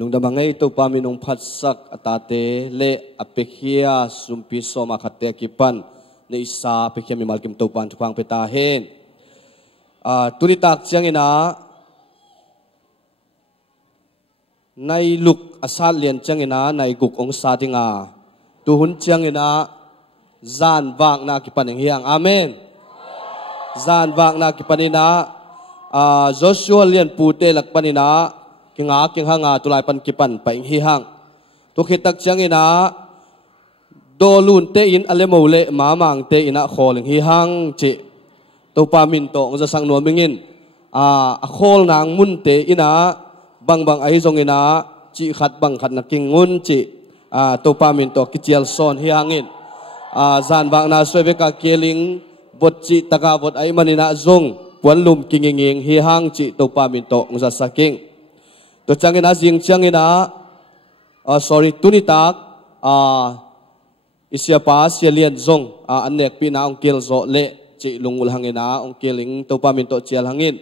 ลุงดำมังไงตัวปามินงพัดสักอัตเตเลอเปคียสุมพิโซมาขัดเตกิปันในอิสาเปคียมีมาลกิมตัวปันทุกครั้งเปตาเฮนตุนิตักเจียงอินาในลุกอาซาเลียนเจียงอินาในกุกองศาติงาตุหุนเจียงอินาจานวางนากิปันเฮียงอาเมนจานวางนากิปันินาโจชัวเลียนปูเตลักปันินากิงากิงหางาตุลายปันกิปันไปหิหังตุขิตักจังอินาโดลุนเตอินอเลโมเลมามังเตอินาโคลหิหังจิตุปามินโตองจะสังนวมิงินโคลนางมุนเตอินาบางไอซงอินาจิขัดบังขัดนักกิงงุนจิตุปามินโตกิเจียลซอนหิหังินจานบางนาสวยเวกาเกลิงบทจิตะกาบทไอมันินาจงปวนลุมกิงเงหิหังจิตุปามินโตองจะสักกิงตัวจังอินาจิงจังอินาsorry ตุนิตักอิสยาปาเสียเลียนจงอันเนกปีนาองเกลโซเละจิลุงอุลหังอินาองเกลิงตุปามินโตเจียลหังอิน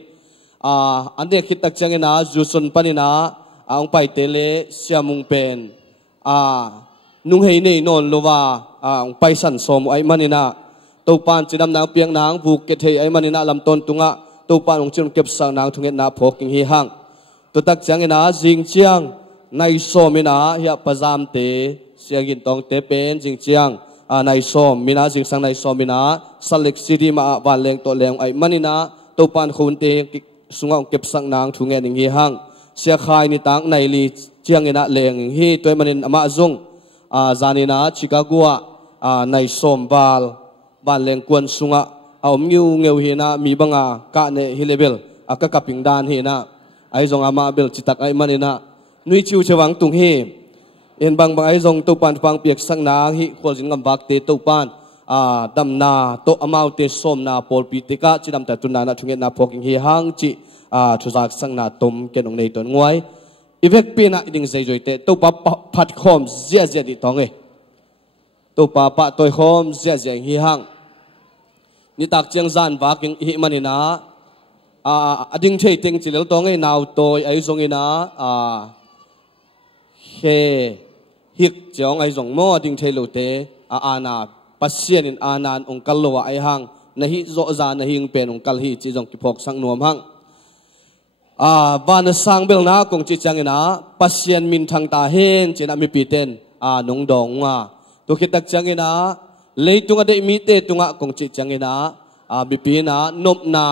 อันเนกคิดตักจังอินาจูสุนปานินาองไปเตเลเสียมุงเป็นนุ่งเฮนี่นนโลวาองไปสันสมไอมันินาตุปานจิดำนางเปียงนางผูกเกตเฮไอมันินาลำต้นตุงะตุปานองจินเก็บสังนางทุงเงินนาพกกิงหิหังตัวตักจังอินาจิงเจียงในโซมินาเฮียปะจามเตเสียกินตองเตเป็นจิงเจียงในโซมินาจิงสังในโซมินาสลิกซีดีมาบานเลงตัวเลงไอมันินาตัวปานขุนเตสุงเอาเก็บสังนางทุงเงินหิงหังเสียขายนิตังในลีเจียงอินาเลงฮีตัวมันินอมาจงจานินาชิคากัวในโซมบาลบานเลงกวนสุงเอามิวเงียวฮีนามีบังกะเนฮิเลเบลกะกับปิงดานฮีนาไอจงอามาเบลจิตักไอมันนะนุยชิวเชวังตุงเฮเอ็นบางไอจงตุปันฟังเปียกสังนาฮิขวจิงกัมบักเตตุปันดำนาโตอมาเตสมนาปอลปิติกะจิดำแต่ตุนานาทุงเงินนาพกิงเฮหังจิทุจักสังนาตุมเกนองในตนงวยอีเวกปีน่ะดิ่งใจจอยเตตุปะพัดคอมเสียเสียดิตองเอตุปะปะตัวคอมเสียเสียเฮหังนิตักเจียงจานบักกิงฮิมันนะดิ่งเทติงจิเลตองเอนาวโตไอซงเอนะเฮฮิกเจียงไอซงโมดิ่งเทลุเตอานาปัสเซียนินอานานองคัลโลวะไอหังนะฮิโจจานะฮิงเป็นองคัลฮิจิจงกิพกสังนวมหังบานสังเบลนะกงจิจังเอนะปัสเซียนมินทางตาเฮนเจนะมีปีเตนนงดองตัวคิดตักจังเอนะเลยตุงอเดมีเตตุงกงจิจังเอนะบิปีนะนบนา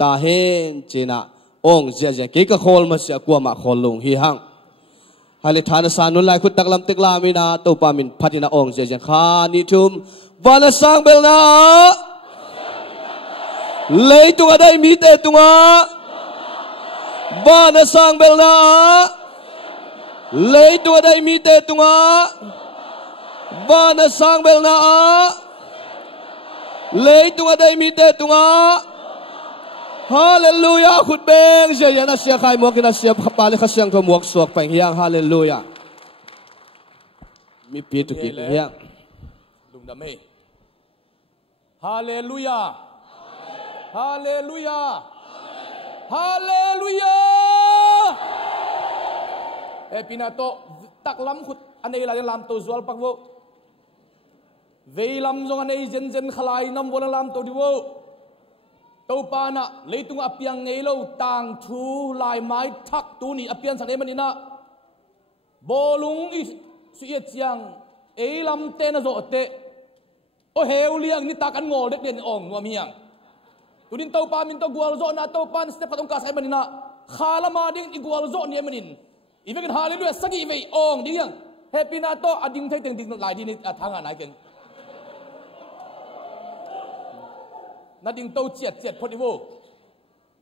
ตาเฮนเจนะองเจเจเกกะโคลมาเสียกว่ามาโคลงฮิหังฮาลิธานสานุไลคุตักลำติกลามินาตุปามินพัฒนาองเจเจขานิทุมบานสังเบลนะเลยตุงอเดมีเตตุงบานสังเบลนะเลยตัวได้มีเตตุงบานสังเบลนะเลยตัวได้มีเตตุงฮาเลลูยาขุดเบงเจียนัสเสียขายหมวกนัสเสียปาเลขเสียงตัวหมวกสวกไปเฮียงฮาเลลูยามีปีตุกิเฮียงดุงดำเฮฮาเลลูยาฮาเลลูยาฮาเลลูยาปีนาโตตักล้ำขุดอันนี้เราจะล้ำตัวจวลปักโวเวล้ำจงอันนี้เจนขลายน้ำวนล้ำตัวดิโวตัวปานะเลยตุงอเปียงเงโลต่างทูลายไม้ทักตัวนี้อเปียงสังเกตมันนี่นะโบลุงอีสุยเจียงล้ำเตนโจเตโอเฮลเลียงนี่ตากันงอเด็กเด่นอ่องนัวเมียงตุดินเต้าปามินเต้ากวลโจนาเต้าปานสเตปตรงกาใส่มันนี่นะขาละมาดิ้งอีกวลโจเนี่ยมันนี่อีเวกันฮาเลลูยาสักอีเวอ่องดิ้งเฮปีนาโตอดิ้งไทยเต็งดิ้งหลายดิ้งทางไหนกันนัดดิ้งเต้าเจ็ดพอดีโว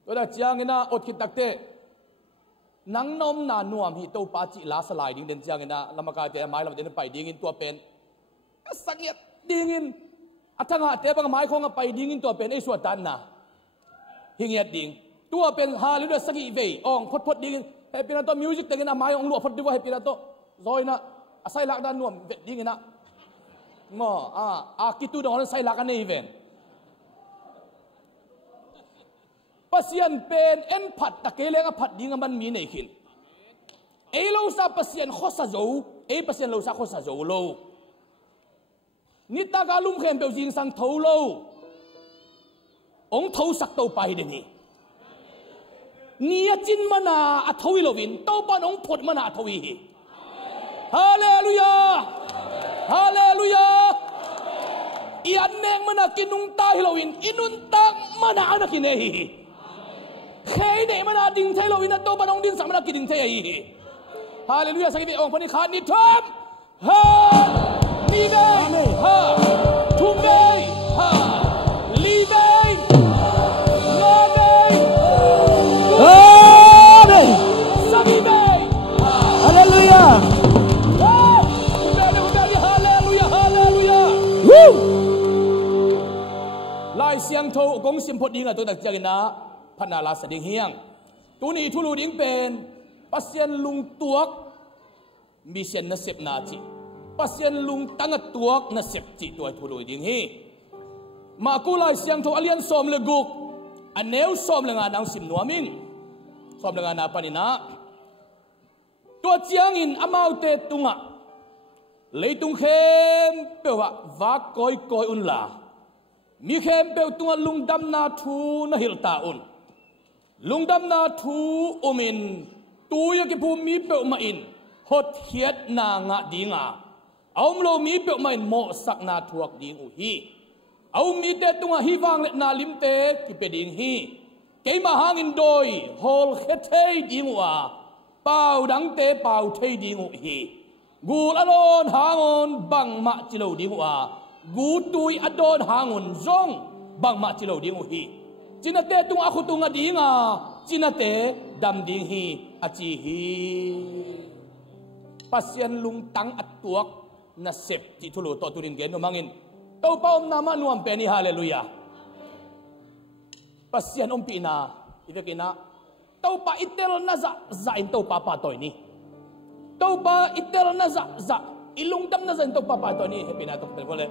ตัวนั้นเจียงเงินนะอดคิดตักเตนังนมนาหน่วมที่เต้าปาจิลาสลายดิ้งเดินเจียงเงินนะลำมากายเตะไม้ลำเดินไปดิ้งตัวเป็นสักเอียดดิ้งอัฐังหาเตะบางไม้คงไปดิ้งตัวเป็นไอ้ส่วนตันนะหิงเอียดดิ้งตัวเป็นฮาเลลูยาสักอีเวอ่องพดดิ้งเฮปีนาโตมิวสิกแต่เงินไม้องหลวงพอดีว่าเฮปีนาโตซอยนะใส่หลักด้านหน่วมดิ้งนะงอคิดตัวดองใส่หลักกันในอีเวนปัสยันเป็นเอ็นผัดตะเกียงผัดดิ้งมันมีในขิน lâu sa pasien khó sa dấu pasien lâu sa khó sa dấu lâu nít ta cả lum khen biểu diễn sang thấu lâu ông thấu sắc tàu bay đến đi nia chín mana a thấu lâu in tàu ban ông phật mana a thấu hi Hallelujah Hallelujah ian neng mana kinung ta lâu in inun ta mana ana kine hi khay ne mana ding thay lâu in tàu ban ông din sang mana kiding thay hi Hallelujah sakit ông phật khát nít thơm ha đi đây ha thum đây ha li đây lo đây Amen. sabi đây Hallelujah. Hallelujah Hallelujah Woo. lai siang thâu gong sim phot ding a to tak chagina phana la sading hiang tu ni thulu ding pen pasien lung tuak mission na sep na chi pasien lung tangat tuak na sep chi toy thulu ding hi ma ku lai siang tho alian som le guk aneu som le nga nang sim nuaming som le nga na panina to chiang in amaute tunga leitung khem pewa va koi koi un la mi khem pe tunga lungdam na thu na hilta un lungdam na thu umin tu ya ki pu mi pe ma in hot hiat na nga dinga aum lo mi pe ma in mo sak na thuak ding u hi aum mi te tunga hi wang le na lim te ki pe ding hi ke ma hangin doi hol khethei ding wa pau dang te pau thei ding u hi gul alon hangon bang ma chilo ding wa gu tui adon hangon zong bang ma chilo ding u hi chinate tung aku tunga dinga chinate dam ding hi achi hi pasien lung tang atuak na sep ti thulu to turing gen no mangin to pa om nama nuam peni hallelujah pasien om pina ivekina to pa itel na za in to pa pa toy ni to pa itel na za ilung dam na za in to pa pa toy ni hepina to pele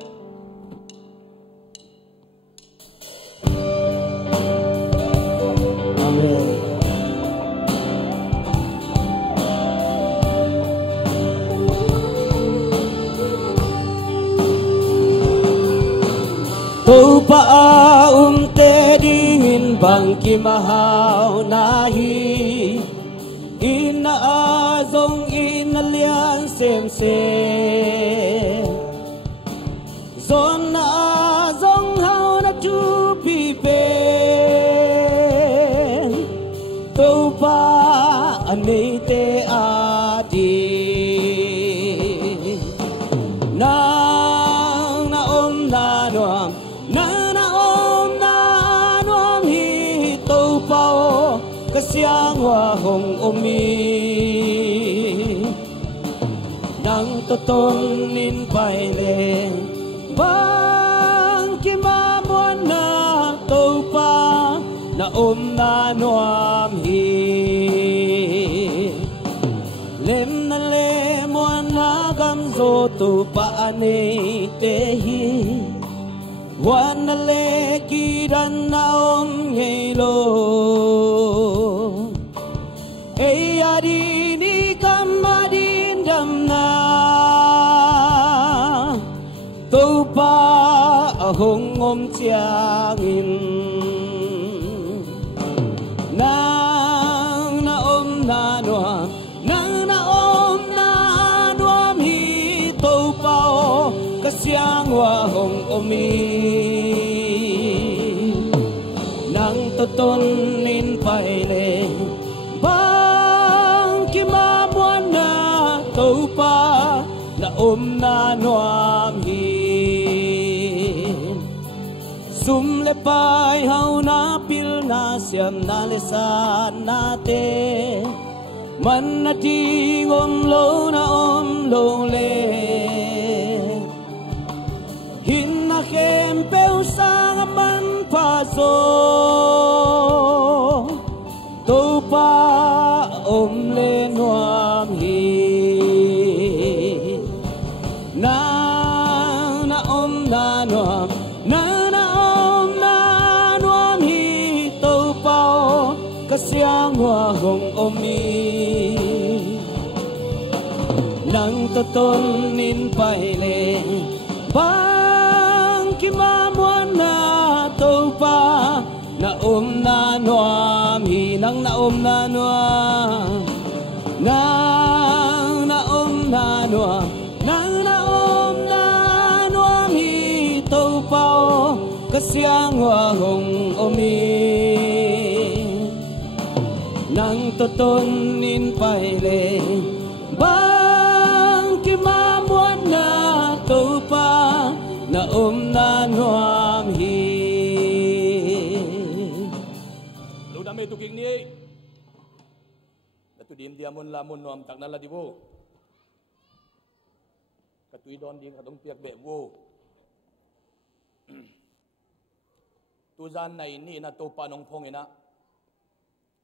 Amen. Tâu pa te dingin bang kimahau nahi ina azong inalian sem zon na azong hau na chu pi pe tâu pa anei te adi na om na noam na om na noam hi tâu pao kasiang wa hong omi nang toton nin pai le bang kimamon na tâu pa na om na noam hi lem na le mon na gam zo tu pa anei te hi wan na le kiran na om ngei lo ei adi ni kam adin dam na tu pa hong om chiang in nang na om na noam nang na om na noam hi tu pa kasiang wa hong omi nang toton nin pai le bang kimamwan na tâu pa na om na noam hi sum le pai hau na pil na siam na le san na te man na ting om lo le hin na khem peu sang man pa so tâu pa om le noam hi na om na noam na om na noam hi tâu pao kasiang hoa hong omi nang totonin paile bang kimamuan na topa na na nuam hinang na na nuam nang na na nuam nang na nuam hi topa kasyang wahong omi nang totonin paile bang kimamuan na topa na na nuam hi ludame tuking ni natu dim diamon lamun nuam tak nala dibo katui don ding katong piak be wo tu zan này ni na topa nong phong ina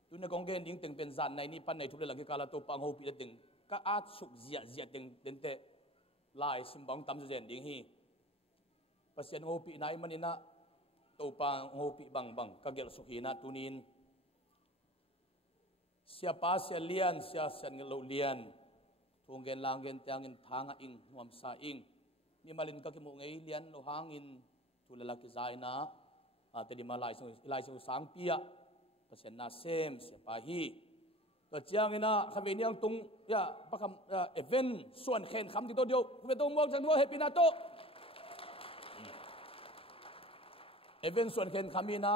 tu na kong gen ding teng pen zan này ni pan này thu le lagi kala topa ngau pi ding ka at suk zia ding den te lai simbang tam zen ding hi pasien ngau pi nai manina topa ngau pi bang ka gel sukhina tunin siapa sia lian sia san ngelo lian thong gen lang gen tiangin thanga ing nuam sa ing ni malin ka ki mo ngai lian lo hangin thu le lagi zaina tadi malai sung sang pia pasien na sem siapa hi to chiang ina khabe niang tung ya pakam event suan khen kham ti to dio khabe to mok chang do happy na to event suan khen khamina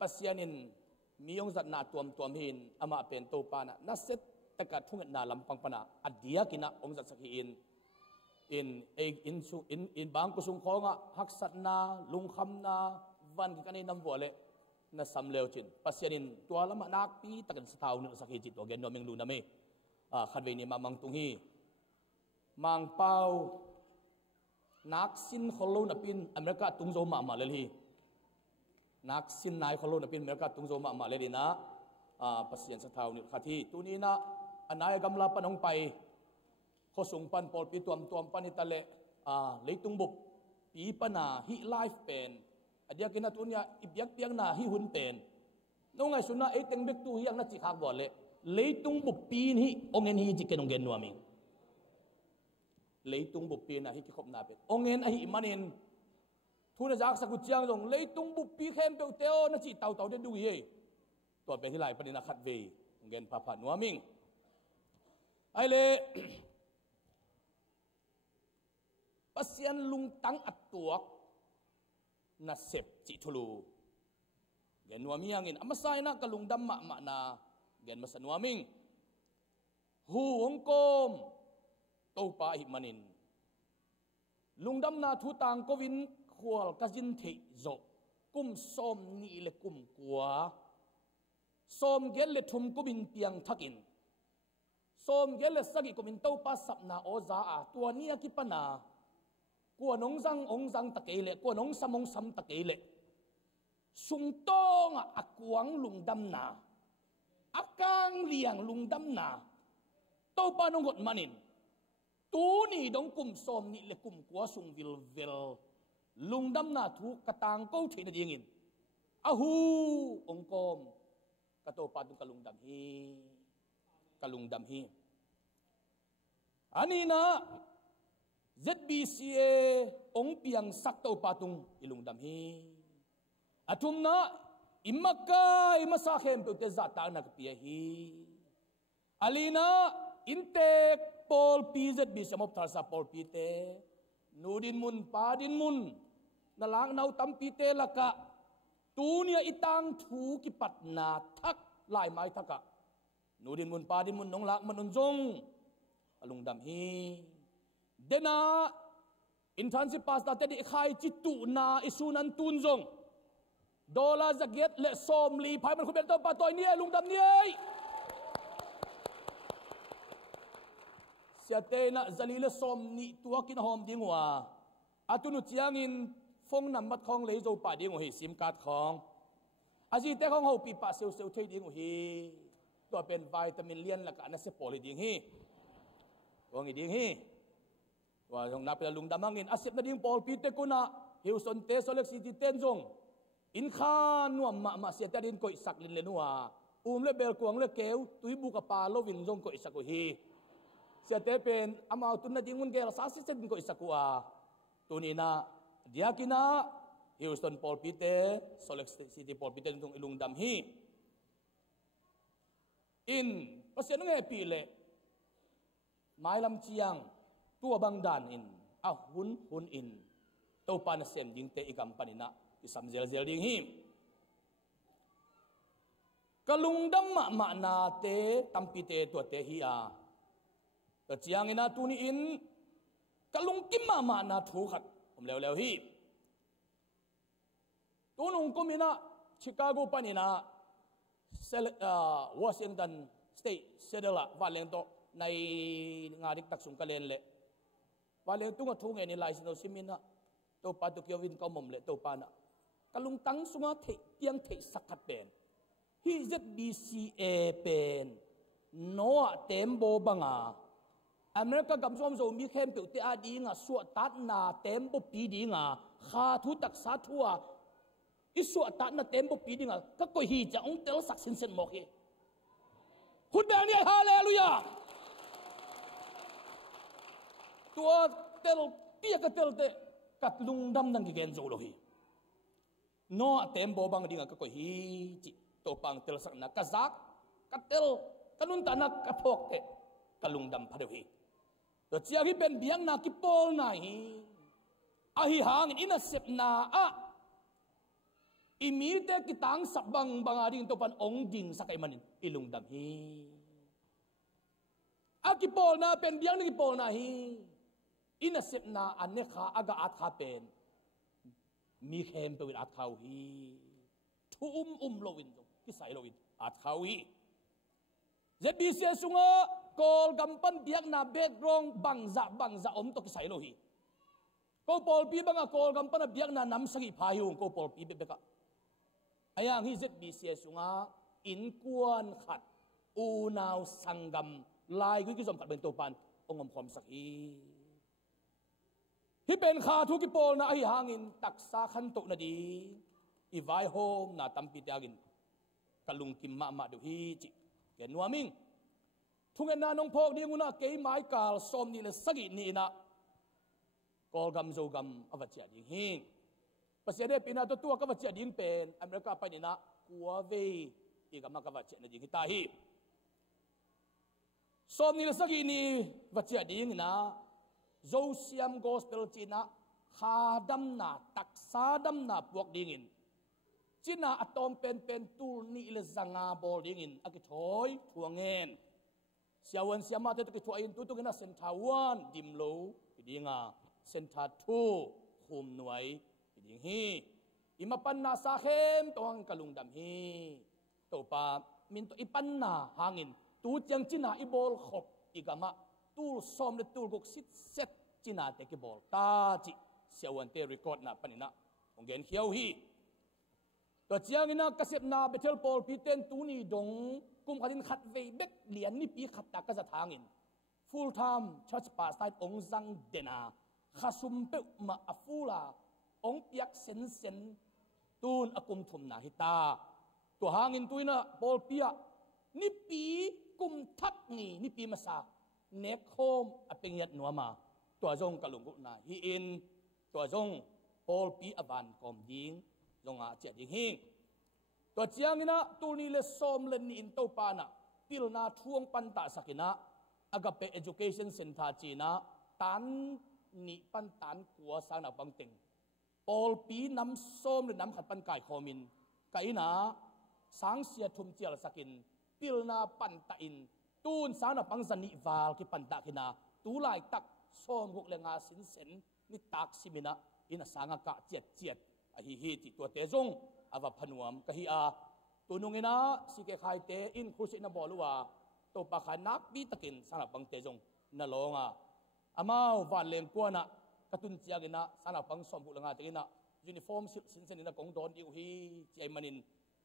pasianin miyong zat na tuam hin ama pen to pana na set taka thung na lampang pana adia kina ong zat sakhi in bang kusung khonga haksat na lungkham na van ki kanai nam vole na samleo chin pasianin tualama nak pi takan sataw ni sakhi chit to gen noming lu na me khanve ni mamang tung hi mang pau nak sin kholo na pin america tung zo ma le hi nak sin nai kholo na pin america tung zo ma le dina pasian sataw ni khathi tunina anai gamla panong pai khosung pan pol pi tuam pan itale leitung bup pi pana hi life pen adia kina tunya ibyak piang na hi hun pen no ngai suna e teng bek tu hiang na chi khak bole leitung bup pi hi ongen hi chi kenong gen nuaming leitung bup pi na hi ki khop na pe ongen a hi manin thuna jak sa ku chiang dong leitung bup pi khem pe teo na chi tau de du hi to pe hi lai panina khat ve gen papa nuaming ai le pasian lung tang atuak na sep chi thulu gen nuami angin amasai na kalungdam ma na gen masanuaming hu hongkom to pa hi manin lungdam na thu tang kovin khwal kazin the zo kum som ni le kum kwa som gel le thum kubin piang thakin som gel le sagi kumin to pa sapna oza a tua nia ki pana kwa nong zang takele kwa nong samong sam takele sung tong akwang lungdam na akang liang lungdam na to pa nong got manin tu ni dong kum som ni le kum kwa sung vil lungdam na thu katang ko thina dingin ahu ongkom kato pa tu kalungdam hi anina ZBCA ong piang sakto patung ilungdam hi atumna imakai masakhem pe te zata na pia hi alina intek pol PZB samop tharsa pol pite nudin mun padin mun nalang nau tampi te laka tunia itang thu ki patna thak lai mai thaka nudin mun padin mun nong lak manunjong alungdam hi dena internship pass ta tedi khai chi tu na isunan tunjong dola zaget le som li phai man khubel to pa toy ni lungdam ni siate na zalile som ni tuakin hom dingwa atunu chiangin phong namat khong le zo pa ding hi sim card khong aji te khong ho pi pa seu thei ding hi to pen vitamin lian la ka na se poli ding hi wang ding hi wa jong na pela lungdam angin asep na ding pol pi te kuna Houston te Solek City ten jong in khan nuam ma sia ta din koi sak lin le nuwa le bel kuang le keu tui bu ka pa lo win jong koi sak ko hi เสียเตเป็นอามาตุนนาดิ้งมุนเกลสาสิเซนก็อิสกัวตุนีน่าเดียกิน่าฮิวสตันพอลปีเตโซเล็กซิตี้พอลปีเตตรงอิลุงดำฮีอินภาษาหนึ่งปีเล่ไม้ลำเชียงตัวบางด่านอินหุ่นอินตัวปานเซมดิ้งเตอีกัมปานินะอิสัมเซลเซลดิ้งฮีกลุงดำมานาเตตัมปีเตตัวเตฮีอาแต่เจียงอินาตุนีอินกลุงกิมมานาถูขัดผมเร็วฮีตัวนุ่งกุมินะชิคาโกปานินะวอชิงตันสเตทเซเดล่าวาเลนโตในงานดิกตักสุงกะเลนเล่วาเลนตุงะทุ่งเงินไลซ์โนซิมินะตัวปาตุเกียวินก็มุมเล่ตัวปานะกลุงตั้งสุงะเทเตียงเทสักขัดเป็นฮิเซบีซีเอเป็นโนอาเต็มโบบังอาอเมริกากำซอมโซมีเข้มเปียวเตอาดีงาสวดตัดนาเต็มโบปีดีงาขาทุตักสาทัวอิสวดตัดนาเต็มโบปีดีงาก็ก็ฮีจะองเตลสักสินเซนโมกีคุณเบลเนี่ยฮาเลลูยาตัวเตลเปียกเตลเตกัดลุงดำนังกิเกนโซโลฮีโนอาเต็มโบบังดีงาก็ก็ฮีจิตัวปังเตลสักนักกะซักกะเตลกะลุนตานักกะพกเตกะลุงดำพะเดวีตัวเจียที่เป็นเบียงนากิปอลนาฮีอาฮิหางอินาเซปนาอะอิมีเตกิตังสับบังบังอาดิงตัวปันองดิงสักไอมันินอิลุงดำฮีอากิปอลนาเป็นเบียงนากิปอลนาฮีอินาเซปนาอันเนขาอากาอัดขาเป็นมีเข้มเปวินอัดเขาฮีทุมโลวินที่ใส่โลวินอัดเขาฮีเจ็ดบีเสียสุงะกอลกำปั้นเบียกนาเบกรองบังจะอมตกที่ใส่โลฮีก็ปอลปีบังกอลกำปั้นเบียกนาน้ำสกิพายุก็ปอลปีเบกะไอ้ยังฮิเจ็ดบีเสียสุงะอินกวนขัดอูนาวสังกัมลายกุยกิสมขัดเป็นตัวปันองค์ความสักฮีที่เป็นขาทุกิปอลนาไอ้หางอินตักซาขันตุนาดีอีไวโฮมนาตัมปิดากินกะลุงกิมมาดูฮีจิเกนัวมิงทุกเงินนองพอกดีงุนะเกยไม้กาลสมนี่เลยสักอีนี่นะกอลกัมโจกัมอวัจจะดิงฮิงภาษาเดปินาตัวก็วัจจะดิงเป็นอเมริกาไปนี่นะกัวเวอีกมากวัจจะดิงฮิตาฮีสมนี่เลยสักอีนี่วัจจะดิงนะโจเซียมกอสเปลจีนะขาดำนาตักซาดำนาพวกดิงินจีน่าอะตอมเป็นตูนี่เลสังอาบอลดิงินอากิถอยทวงเงินเสียวันเสียมาเตตกิถอยอินตุกินะเซนทาวันดิมโลกิดิงาเซนทาทูคุมหน่วยกิดิงฮีอิมาปันนาซาเขมตวงกะลุงดำฮีตัวปามินตัวอิปันนาหางินตูจังจีน่าอิบอลขบอีกามะตูสอมเลตูกกสิเซตจีน่าเตกิบอลตาจิเสียวันเตรีคอร์ดนะปันนะองเกนเขียวฮีตัวเจียงนะกษัตริย์นาเบเทลปอลปีเตนตูนีดงกุมขัดินขัดเวเบกเหรียญนี่ปีขัดตากษัตริย์ทางินฟูลไทม์ชัชปาสไตองซังเดนาข้าซุมเปอมาอฟูลาองเปียกเซนตูนอกุมทุมนาฮิตาตัวหางินตุยนะปอลปียนี่ปีกุมทักนี่ปีมาซาเนคโฮมอเปียดนัวมาตัวจงกะลุงกุนาฮีอินตัวจงปอลปีอวันกอมยิงลงอาเจียดิงฮิงตัวเจียงนะตูนี่เลสอมเลนินโตปานะพิลนาทวงปันตาสักินะอากาเป education center จีนะตันนี่ปันตันกัวสานาบังติงปอลปีน้ำส้มหรือน้ำขัดปันไก่คอมินไก่นะสังเสียทุมเจียลสักินพิลนาปันตาอินตูนสานาบังสันนิวาลที่ปันตากินะตูไลตักส้มกุกเลงาสินเซนนี่ตักสิมินะอินะสังกะเจียดอหิฮิติตัวเตจงอวพนวมกะฮิอาตัวนุงเงินะสิเกขายเตอินครุสินะบอลัวตัวปะขานักบีตะกินสานับบังเตจงนั่ลงอามาววันเลงกัวนะกระตุนเจียกินะสานับบังสมบุลงาตะกินะยูนิฟอร์มสินเซนินะกงดอนอิวฮีเจมันิน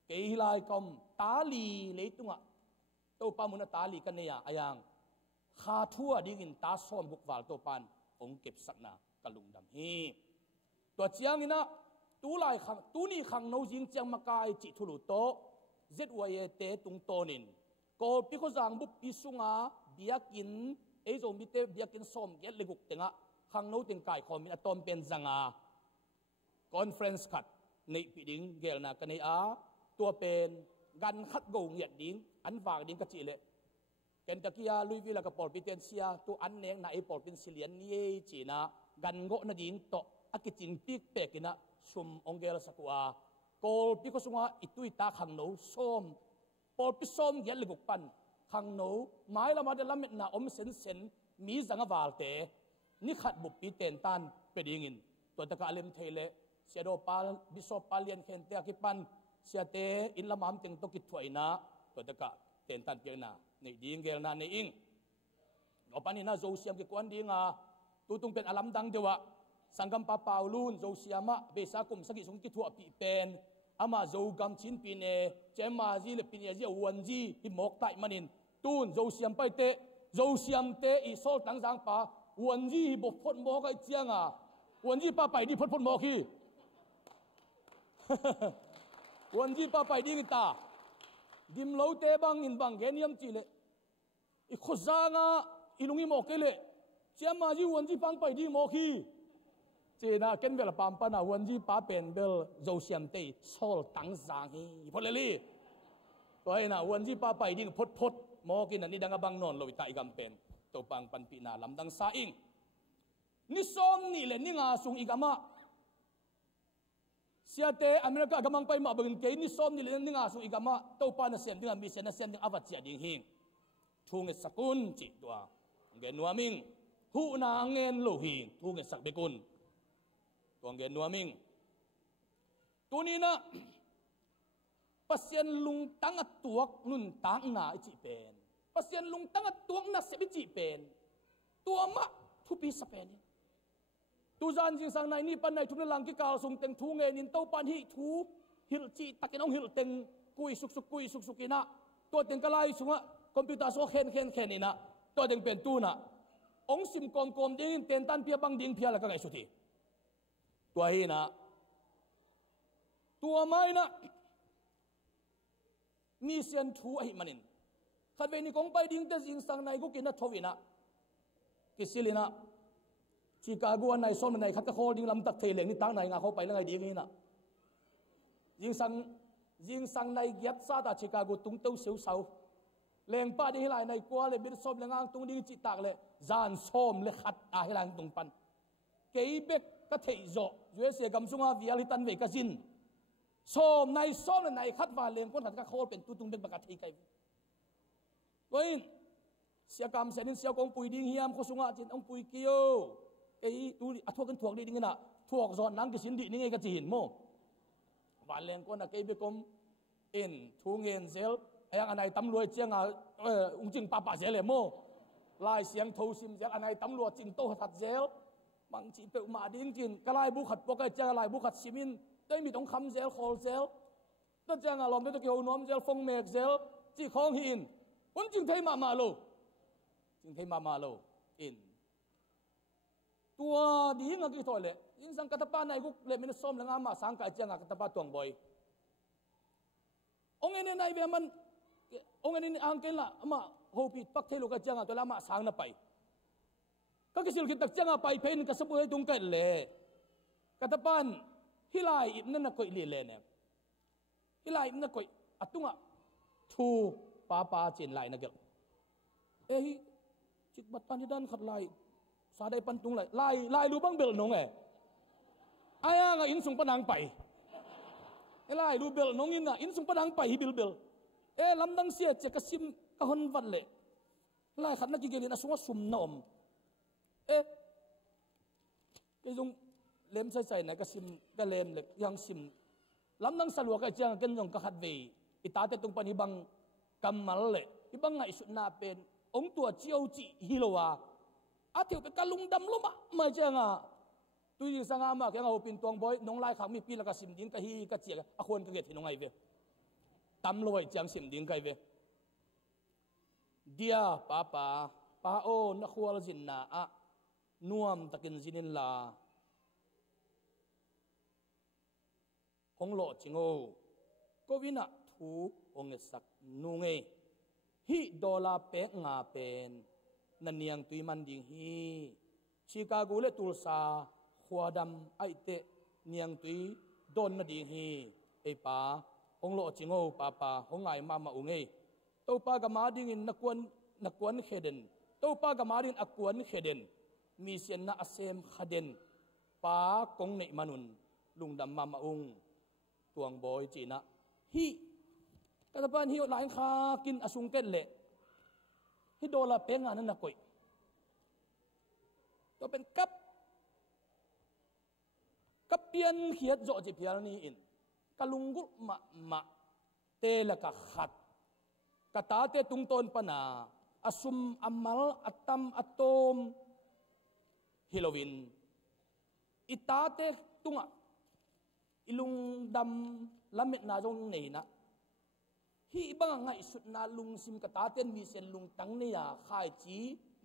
เกฮิไลกอมตาลีเลตุงะตัวปามุนะตาลีกันเนียอายังขาทั่วดิงินตาสมบุกวาลตัวปันองเก็บสักนากะลุงดำฮีตัวเจียกินะตูไลขังตูนี่ขังโนจิงเจียงมากายจิทุลุโตเจ็ดวัยเตตุงโตนินโกปิโคจังบุปปิสุงาเบียกิน ไอ้โจมิเตเบียกินส้มเกล็ดกุกเต็งะข้างโน้ติงไก่คอมินตอมเป็นจังอาคอนเฟรนซ์ขัดในปีดิ้งเกลนากันในตัวเป็นกันขัดโกงเหยียดดิ้งอันฝากดิ้งกระจิเลเกนตะกี้ลุยวิลกับปอลปิเตนเซียตัวอันเนงนาไอปอลเป็นซิเลียนนี่จีน่ากันโกนาดิ้งโตอากิจิงปีกเปกินะชุมองเกลสักว่ากอลปีก็สงว่าอิตุยตาข้างโน้ส้มปอลปิส้มเกล็ดกุกปันข้างโน้ไม้ละมาเดลเม็ดนาอมเซนเซนมีจังวาลเตนี่ขัดบุปปีเตนตันเป็นยิงินตัวตะกาเลมเทเลเสียโดปาลบิชอปปาเลียนเคนเตอกิปันเสียเตอินละมามติงตกิถวยนะตัวตะกาเตนตันเปียนาในดิงเกลนาในอิงอปันนี่นะโจเซียมกิกวนดิงตุตุงเป็นอลัมดังเดวะสังกัมปาปาวลูนโจเซียมะเบสากุมสกิสงกิถวปีเป็นอามาโจกัมชินปีเนเจมาจีเลปีเนจีวันจีอิมอกไตมันินตูนโจเซียมไปเตโจเซียมเตอิโซลตังสังปาวันจีบพดหมอกไอเจียงวันจีป้าไปดีพดหมอคีวันจีป้าไปดีกิตาดิมเลวเตบังอินบังเกนิยมจีเลอีขจางอีลุงอีหมอกเกเลเจียมาจีวันจีปังไปดีหมอคีเจน่าเกนเวลปามปนาวันจีป้าเป็นเบลโจเซียมเตโซลตังสังฮีพอเลลีตัวไอ้น่ะวันจีป้าไปดีพดหมอกินอันนี้ดังบังนอนโลวิตาอีกำเป็นตัวปังปันปีนาลำดังซาอิงนี่ซ้อมนี่เลยนี่งาสุงอีกามาเสียเตอเมริกากำลังไปมาบังเกนี่ซ้อมนี่เลยนี่งาสุงอีกามาตัวปานเสียงดึงมีเสียงเสียงดึงอวัตเสียดิ่งหิงทุ่งเอสกุลจิตตัวเงินนัวมิงหูนางเงินโลหิงทุ่งเอสักเบกุลตัวเงินนัวมิงตัวนี้นะปัสยันลุงตั้งตัวนุนตั้งหนาจิเป็นปัสยันลุงตั้งตัวนัสเซบิจิเป็นตัวมะทุปีสเปนตัวจานจิงสังในนี่ปันในทุนลังกิกาลส่งเต็งทูเงินินเต้าปันฮิทูฮิลจีตักกินองฮิลเต็งกุยสุกสุกกินะตัวเต็งกะไลสุงะคอมพิวเตอร์โซเคนนี่นะตัวเต็งเป็นตูนะองซิมกอมดิ้งเต็นตันเปียบังดิ้งเพียละก็ไงสุดที่ตัวฮีนะตัวไม่นะมีเสียนทูไอ้มันินขัดเวนิกงไปดิ้งแต่จิงสังในกุกินนะทวินะกิสิลินะชิคาโกในโซนในขัดตะโคดิ้งลำตักเทเลงนี่ตั้งไหนงาเขาไปแล้วไงดิ้งนี่นะยิงสังในเกียรติซาตาชิคาโกตุงเต้าเสียวเสาแรงป้าดิ้งไหลในกัวเลยบิดส้มเลยงางตุงดิ้งจิตตากเลยจานส้มเลยขัดอาให้ไหลตุงปันเกย์เบกก็เทโจยูเอสเอกำซุงอาวิอาลิตันเวกจินส้มในขัดวาเลงคนขัดตะโคเป็นตุงเบกบักเทไกตัวเองเสียกรรมเสียนินเสียกองปุยดิ้งเฮียมโคสุงอาจินองปุยเกียวไอ้ตัวทวกกันทวกดิ้งนะทวกจอนนังกิสินดีนี่ไงก็จีนโมวาเลงคนนักเก็บกรมเอ็นทูเงินเซลไอ้อันไหนตำรวจเจียงอุ้งจิงป้าเซลเลยโมลายเสียงโทซิมเซลอันไหนตำรวจจิงโตขัดเซลบางจีเปมาดิ้งจินกลายบุขัดปกไอ้เจ้ากลายบุขัดซิมินได้มีต้องคำเซลคอลเซลตั้งแต่งอารมณ์ตั้งแต่เกี่ยวน้อมเซลฟงเมกเซลจีของหินวันจึงเทมาโลจึงเทมาโลอินตัวดีงากี่ตัวเลยยิ่งสังกัตปาในกุกเล่มินส้มแล้วงามาสังกัดเจียงกัตปาตวงบอยองเงินในเวมันองเงินอังเกลละมาโฮปิดปักเทลูกเจียงตัวละมาสังนับไปก็คิดสิตักเจียงไปเพนกับสมุยตุงกันเลยกัตปานฮิลายอิบนั่นนักก่อยเลี้ยเนี่ยฮิลายอิบนั่นก่อยอัตุงะทูป้าเจนไลนักเกลจิกบัดปันที่ด้านขัดไลสาได้ปันตุงไลรู้บ้างเบลนงไอ้ยังอินสุงปนังไปไลรู้เบลนงอินอินสุงปนังไปฮิเบลลำดังเสียเจกซิมกะฮอนวันเล่ไลขัดนักกิเกลินอสุวสุมนอมก็ยงเล็มใส่ไหนกะซิมกะเล็มเล็กยังซิมลำดังสลัวกะเจียงกันยงกะขัดเวอิตาเตตุงปันฮิบังกำมัลเล่ฮิบังไงสุดนาเป็นองตัวเจียวจีฮิโลวาอาทิวเป็นการลุงดำลมะมาเจ้าตุยสังอามาแกงเอาปินตวงบอยน้องไล่ขังมีปีละกสิมดิ้งกะฮีกะเจียอควรกะเกตน้องไอเวตำลอยจังสิมดิ้งกะเวเดียป้าโอนักขวลจินนาอะนวมตะกินจินินลาของโลจิงโอก็วินาทูองเอสักนุงเอฮิดอลาเป็กงาเป็น นันยังตุยมันดิ่งฮีชิคาโกเลตุลซาขวาดำไอเตยังตุยโดนนาดิ่งฮีไอป่าองโลจิงโอป่าองไงมาอุงเอตัวป่ากมาดิ่งอินนักวนเขเดนตัวป่ากมาดิ่งอักวนเขเดนมีเสียนนาอเซมขเดนป่ากงเนมานุนลุงดำมาอุงตวงบอยจีนะฮีกระปานฮีหลายขากินอสุงเกนเละฮีโดลาเป้งานนั่นนักกวยตัวเป็นกับเปียนเขียดโจจิเพียรนี่อินกะลุงกุมาเตละกะขัดกะตาเตตุงตนปนาอสุมอัมมัลอัตตัมอัตโตมฮิโลวินอิตาเตตุงะอิลุงดำละเมนาจงเนนะฮีบังไงสุดนาลุงซิมกะตาเตนมีเซนลุงตังเนียขายจี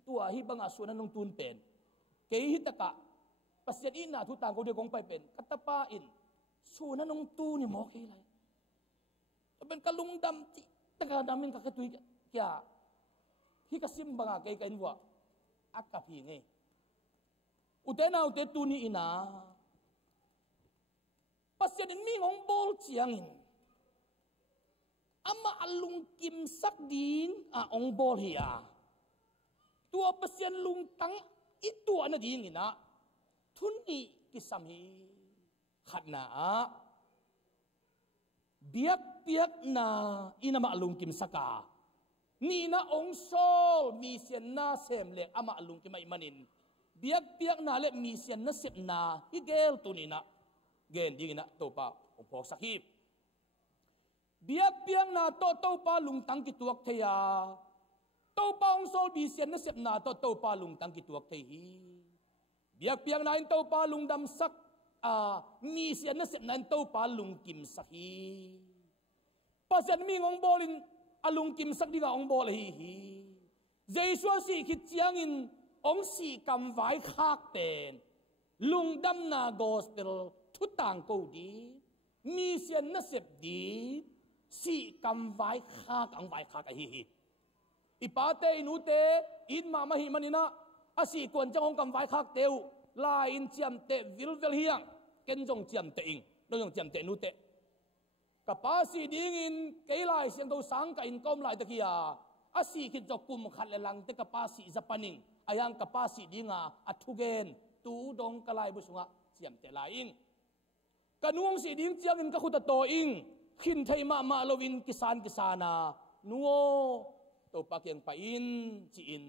ตัวฮีบังสุนันนงตุนเป็นเกฮิตะกะปัสเซอินาทุตังกูเดียกงไปเป็นกัตปาอินสุนันนงตูนี่มอกเฮลัยจะเป็นกะลุงดำจีตะกะดำมินกะกะตุยแก่ฮีกะซิมบังเกยกันวัวอักกะพีไงอุเตนาอุเตตูนี่อินาปัสเซดินมีของบอลเจียงอินอามาลุงกิมสักดินองบอลเฮียตัวปัสเซนลุงตังอีตัวนั่นดีงินะทุนนี่กิสามีขัดนาเบียกนาอินามาลุงกิมสักานี่นะองโซลมีเสียนนาเซมเล็กอามาลุงกิมไม่มันินเบียกนาเล็กมีเสียนนาเซมนาฮิเกลตัวนี้นะเกนดีงินะตัวป้าองพอกสักฮีบเบียงนาโตปาลุงตังกิตัวเทียโตปาองโซลบีเซียนนเสพนาโตปาลุงตังกิตัวเทียเบียงนาอินโตปาลุงดำสักมีเซียนนเสพนาอินโตปาลุงกิมสักฮีปัจจันมีงบอลินอลุงกิมสักดีกับองบอลฮีเจสัวสีคิดจียงอินองสีกำไว้คากเป็นลุงดำนาโกสเปลทุตังกูดีมีเซียนนเสพดีสีกำไว้ข้ากำไว้ข้ากันฮีอีป้าเตอินูเตอินมาหิมันนะอาศัยกวนจังองกำไว้ข้าเตวลายอินเจียมเตวิลเฮียงเกินจงเจียมเตอิงเราจงเจียมเตนูเตกับป้าสีดิ้งอินเกลายเสียงตัวสังกับอินก้มลายตะกี้อาศัยคิดจกุมขัดเลลังเตกับป้าสีจะปนิงอายังกับป้าสีดิ้งอัทุเกนตูดงกลายบุษงะเจียมเตลายอิงกันวงสีดิ้งเจียงอินก็ขุดโตอิงขินไทยมาลวินกิสานานัวตัวปากยังไปอินจีอิน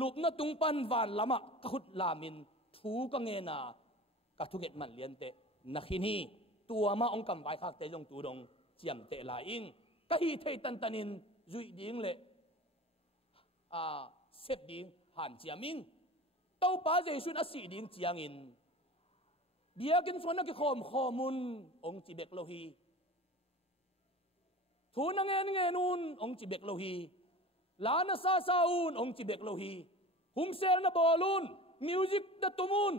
ลุบนาตุงปันวันละมะกขุดลามินทูกังเงนากะทุเกตมันเลียนเตนักขินีตัวมาองกำไว้ข้าเตจงตูดงเจียมเตลาอิงกะฮีไทยตันินจุยดิ้งเละเสพดิ้งหันเจียมิงตัวป้าเจสุนอสีดิ้งเจียงอินเบียกินส่วนนักข้อมูลองจีเบกโลฮีทูนังเงินนูนองจิเบกโลฮีลานาซาซาอุนองจิเบกโลฮีฮุมเซลนาบอลูนมิวสิกดัตุมุน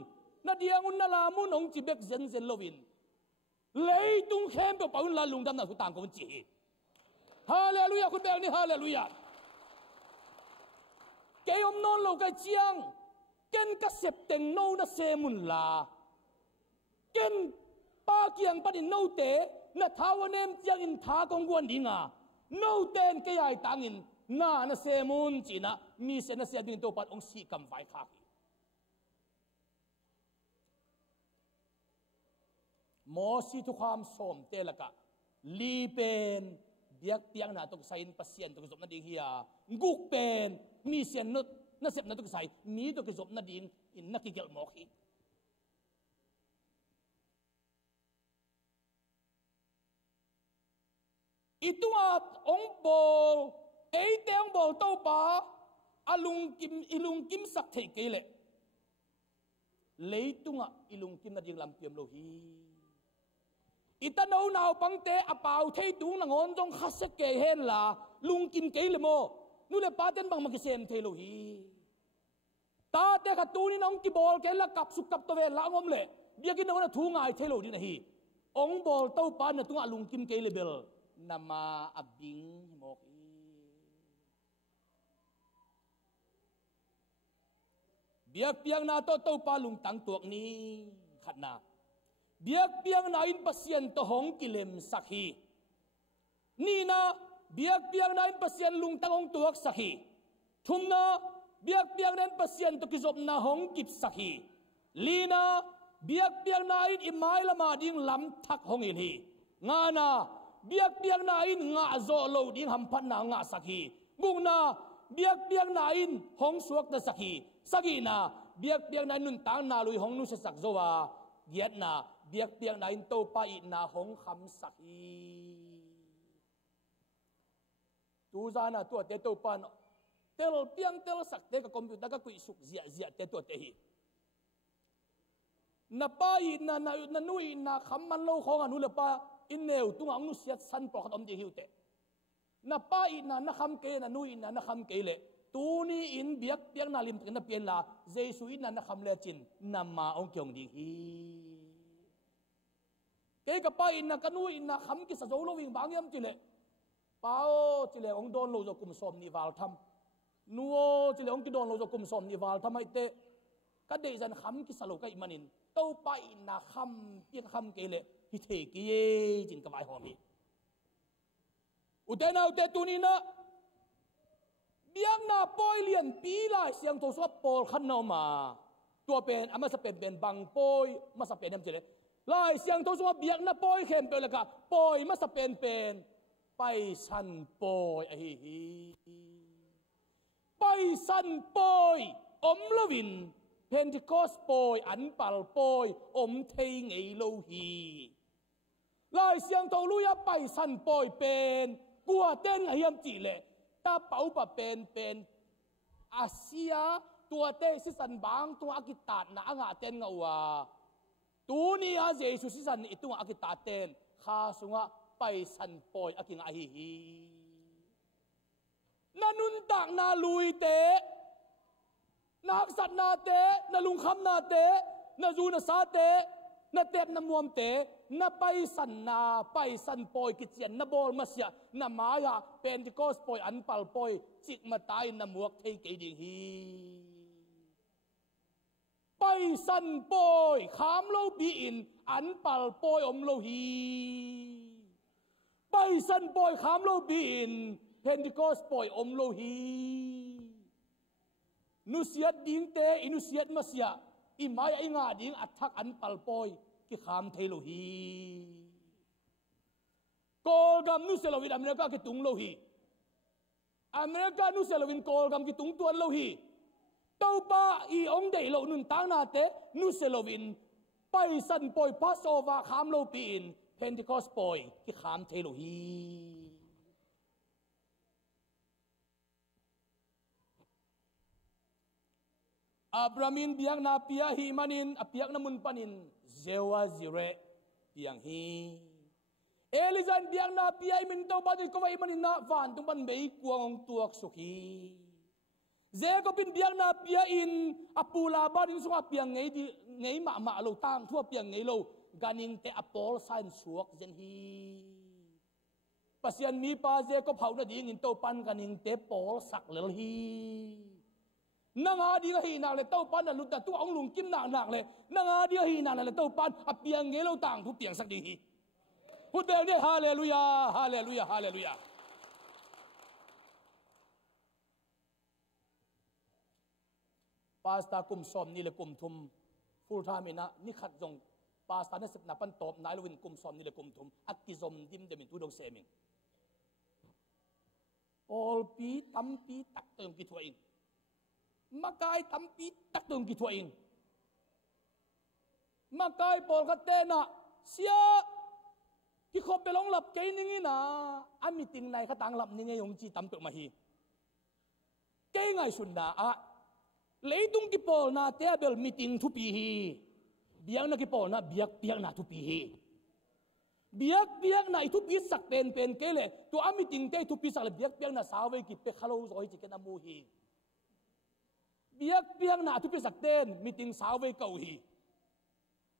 นาเดียงอุนนาลามุนองจิเบกเซนโลวินเลยตุงเข้มเปล่าอุนลาลุงดำนาทุต่างกันจีฮาเลลูยาคุณเบลนี่ฮาเลลูยาเกยอมนอนโลกไกเจียงเกนกระเสพเต็งโนนาเซมุนลาเกนปาเกียงปดินโนเตนาท้าวเนมเจียงอินท้ากงวนดิงาโนเตนเกยายตังอินนาเซมุนจีนะมีเซนเสียดิงตัวปัดองสีกำไว้ข้ากีมอสีทุกความสมเตละกะลีเป็นเบียกเปียงนาตุกไซน์ปัสเซียนตุกสมนาดิงเฮียกุกเป็นมีเซนนาเซปนาตุกไซมีตุกสมนาดิงอินนักกิเกลมอกีitu ong bol te ong bol tau pa ilung kim sak thei kele leitunga ilung kim na ding lam piam lo hi ita no naw pangte apau thei tu na ngon jong khase ke hen la lung kim kele mo nu le pa ten bang magisem thei lo hi ta te kha tu ni nong ki bol ke la kap suk kap to ve la ngom le bia ki no na thu ngai thei lo di na hi ong bol tau pa na tunga lung kim kele bel nama abing moki biak piang na to palung tang tuak ni khat na biak piang na in pasien to hong kilem sakhi ni na biak piang na in pasien lung tang hong tuak sakhi thum na biak piang na in pasien to kizop na hong kip sakhi li na biak piang na in imai lama ding lam thak hong il hi nga na biak piang na in nga zo lo ding hampan na nga sakhi mung na biak piang na in hong suak na sakhi sagi na biak piang na nun tang na lui hong nu sa sak zowa giat na biak piang na in to pa i na hong kham sakhi tu za na tu te to pa no tel piang tel sak te ka computer ka kui suk zia te to te hi na pa i na nui na kham man lo khong anu le pa in neu tu ang nu siat san pro khatom di hiu te na pa i na kham ke na nui na kham ke le tu ni in biak piang na lim na pian la jesu in na kham le chin na ma ong kyong ding hi ke ka pa in na kanu in na kham ki sa zo lo wing bang yam chi le pao chi le ong don lo zo kum som ni wal tham nuo chi le ong ki don lo zo kum som ni wal tham ai te ka de zan kham ki sa lo kai manin to pa in na kham piang kham ke le hi the ki ye jin ka vai hom hi ute na ute tu ni na biang na poi lian pi lai siang to so pol khan no ma tua pen ama sa pen bang poi ma sa pen nam chele lai siang to so biang na poi khem pe la ka poi ma sa pen pai san poi a hi pai san poi om lovin Pentecost poi an pal poi om thei ngei lo hi lai siang to lu ya pai san poi pen gua ten hiam chi le ta pau pa pen Asia tua te si san bang tua akitat na anga ten ngawa tu ni a Jesus si san itu akitat ten kha sunga pai san poi aking a hi nanun tak na lui te nak sat na te na lung kham na te na zu na sa te na tep na muam te na pai san poi kichian na bol masya na maya Pentecost poi an pal poi chik matai na muak thei ke ding hi pai san poi kham lo bi in an pal poi om lo hi pai san poi kham lo bi in Pentecost poi om lo hi nu siat ding te inu siat masya imay ay nga ding athak an pal poi ki kham thei lo hi kol gam nu selovin America ki tung lo hi America nu selovin kol gam ki tung tuan lo hi tau pa i ong dei lo nun tang na te nu selovin pai san poi Passover kham lo pi in Pentecost poi ki kham thei lo hi Abramin biang na pia hi manin apiak na mun panin zewa zire biang hi Elizan biang na pia min to ba ko vai manin na van tung ban bei kuang tuak suki ze ko pin biang na pia in apula ba din sunga piang ngei ma lo tang thua piang ngei lo ganing te apol san suak zen hi pasian mi pa ze ko phau na ding in to pan ganing te pol sak lel hi nanga di hi na le tau pan na lut tu ong lung kim na le nanga di hi na le tau pan apiang nge lo tang thu piang sak di hi put bel de hallelujah hallelujah hallelujah pasta kum som ni le kum thum full time ina ni khat jong pasta na sep na pan top nai lovin kum som ni le kum thum akki zom dim de min tu dong seming all pi tam pi tak tem ki thuain makai tampi tak tung ki thuaing makai pol khatte na sia ki khop belong lap ke ningi na a meeting nai khatang lap ninge yong chi tam pe ma hi ke ngai sun na a leitung ki pol na te bel meeting thu pi hi biang na ki pol na biak piak na thu pi hi biak na itu pi sak pen ke le tu a meeting te thu pi sak le biak na sawe ki pe khalo zoi chi ke na mu hi biak piang na tu pi sakten meeting sawe kau hi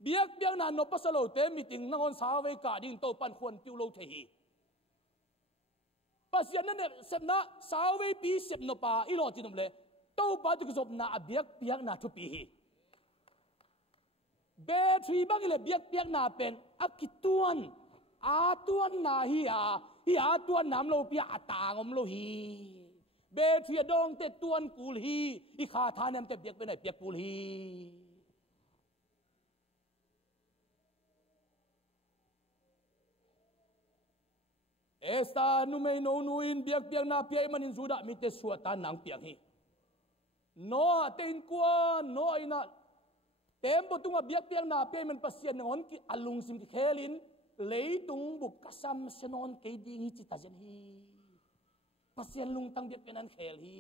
biak piang na no pasalo te meeting nangon sawe ka ding to pan khon piu lo the hi pasian na sep na sawe pi sep no pa i lo chinum le โต้ปาตุกศพนาเบียกเปียกนาทุปีเบทรีบังเลยเบียกเปียกนาเป็นอักิตวนอาตวนนาฮีอาตวนน้ำโลปีอาตางอมโลฮีเบทรีดองเตตวนกูลฮีอีขาทานเนี่ยเตเบียกไปไหนเปียกกูลฮีเอสตานุเมโนนูอินเบียกเปียกนาเปียมันอินสุดามิเตสวตานนางเปียกฮีโนเต็นกวนโนอินาเต็มบุตุงเบียกเปียกนาเปียมันปัสยานงอนกิอลุงซิมกิเคลินเลยตุงบุกกัสซัมเซนอนเกดีงิจิตาเจนฮีปัสยานลุงตั้งเบียกเปียนันเคลฮี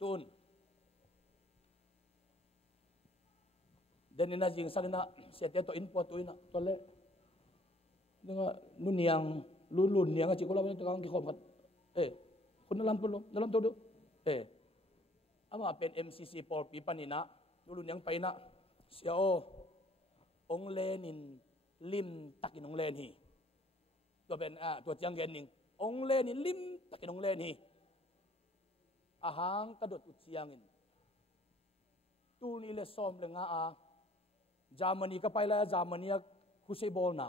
ตุนเดนินาจิงสักนะเสียเตตัวอินพอตัวอินะตัวเล่นี่ก็นุ่นยังลุนยังจิโกลาเป็นตัวกางกิคอมกันคุณนั่นลำตัวดูอามาเป็น MCC ปอลปีปานินะลุนยังไปนะเสียโอองเลนินลิมตักินองเลนีตัวเป็นตัวจังเกนิงองเลนินลิมตักินองเลนีอาหางกระโดดอุดเชียงินตูนี่เลซอมเลงาจามันนี่ก็ไปแล้วจามันนี่คุเซบอลนะ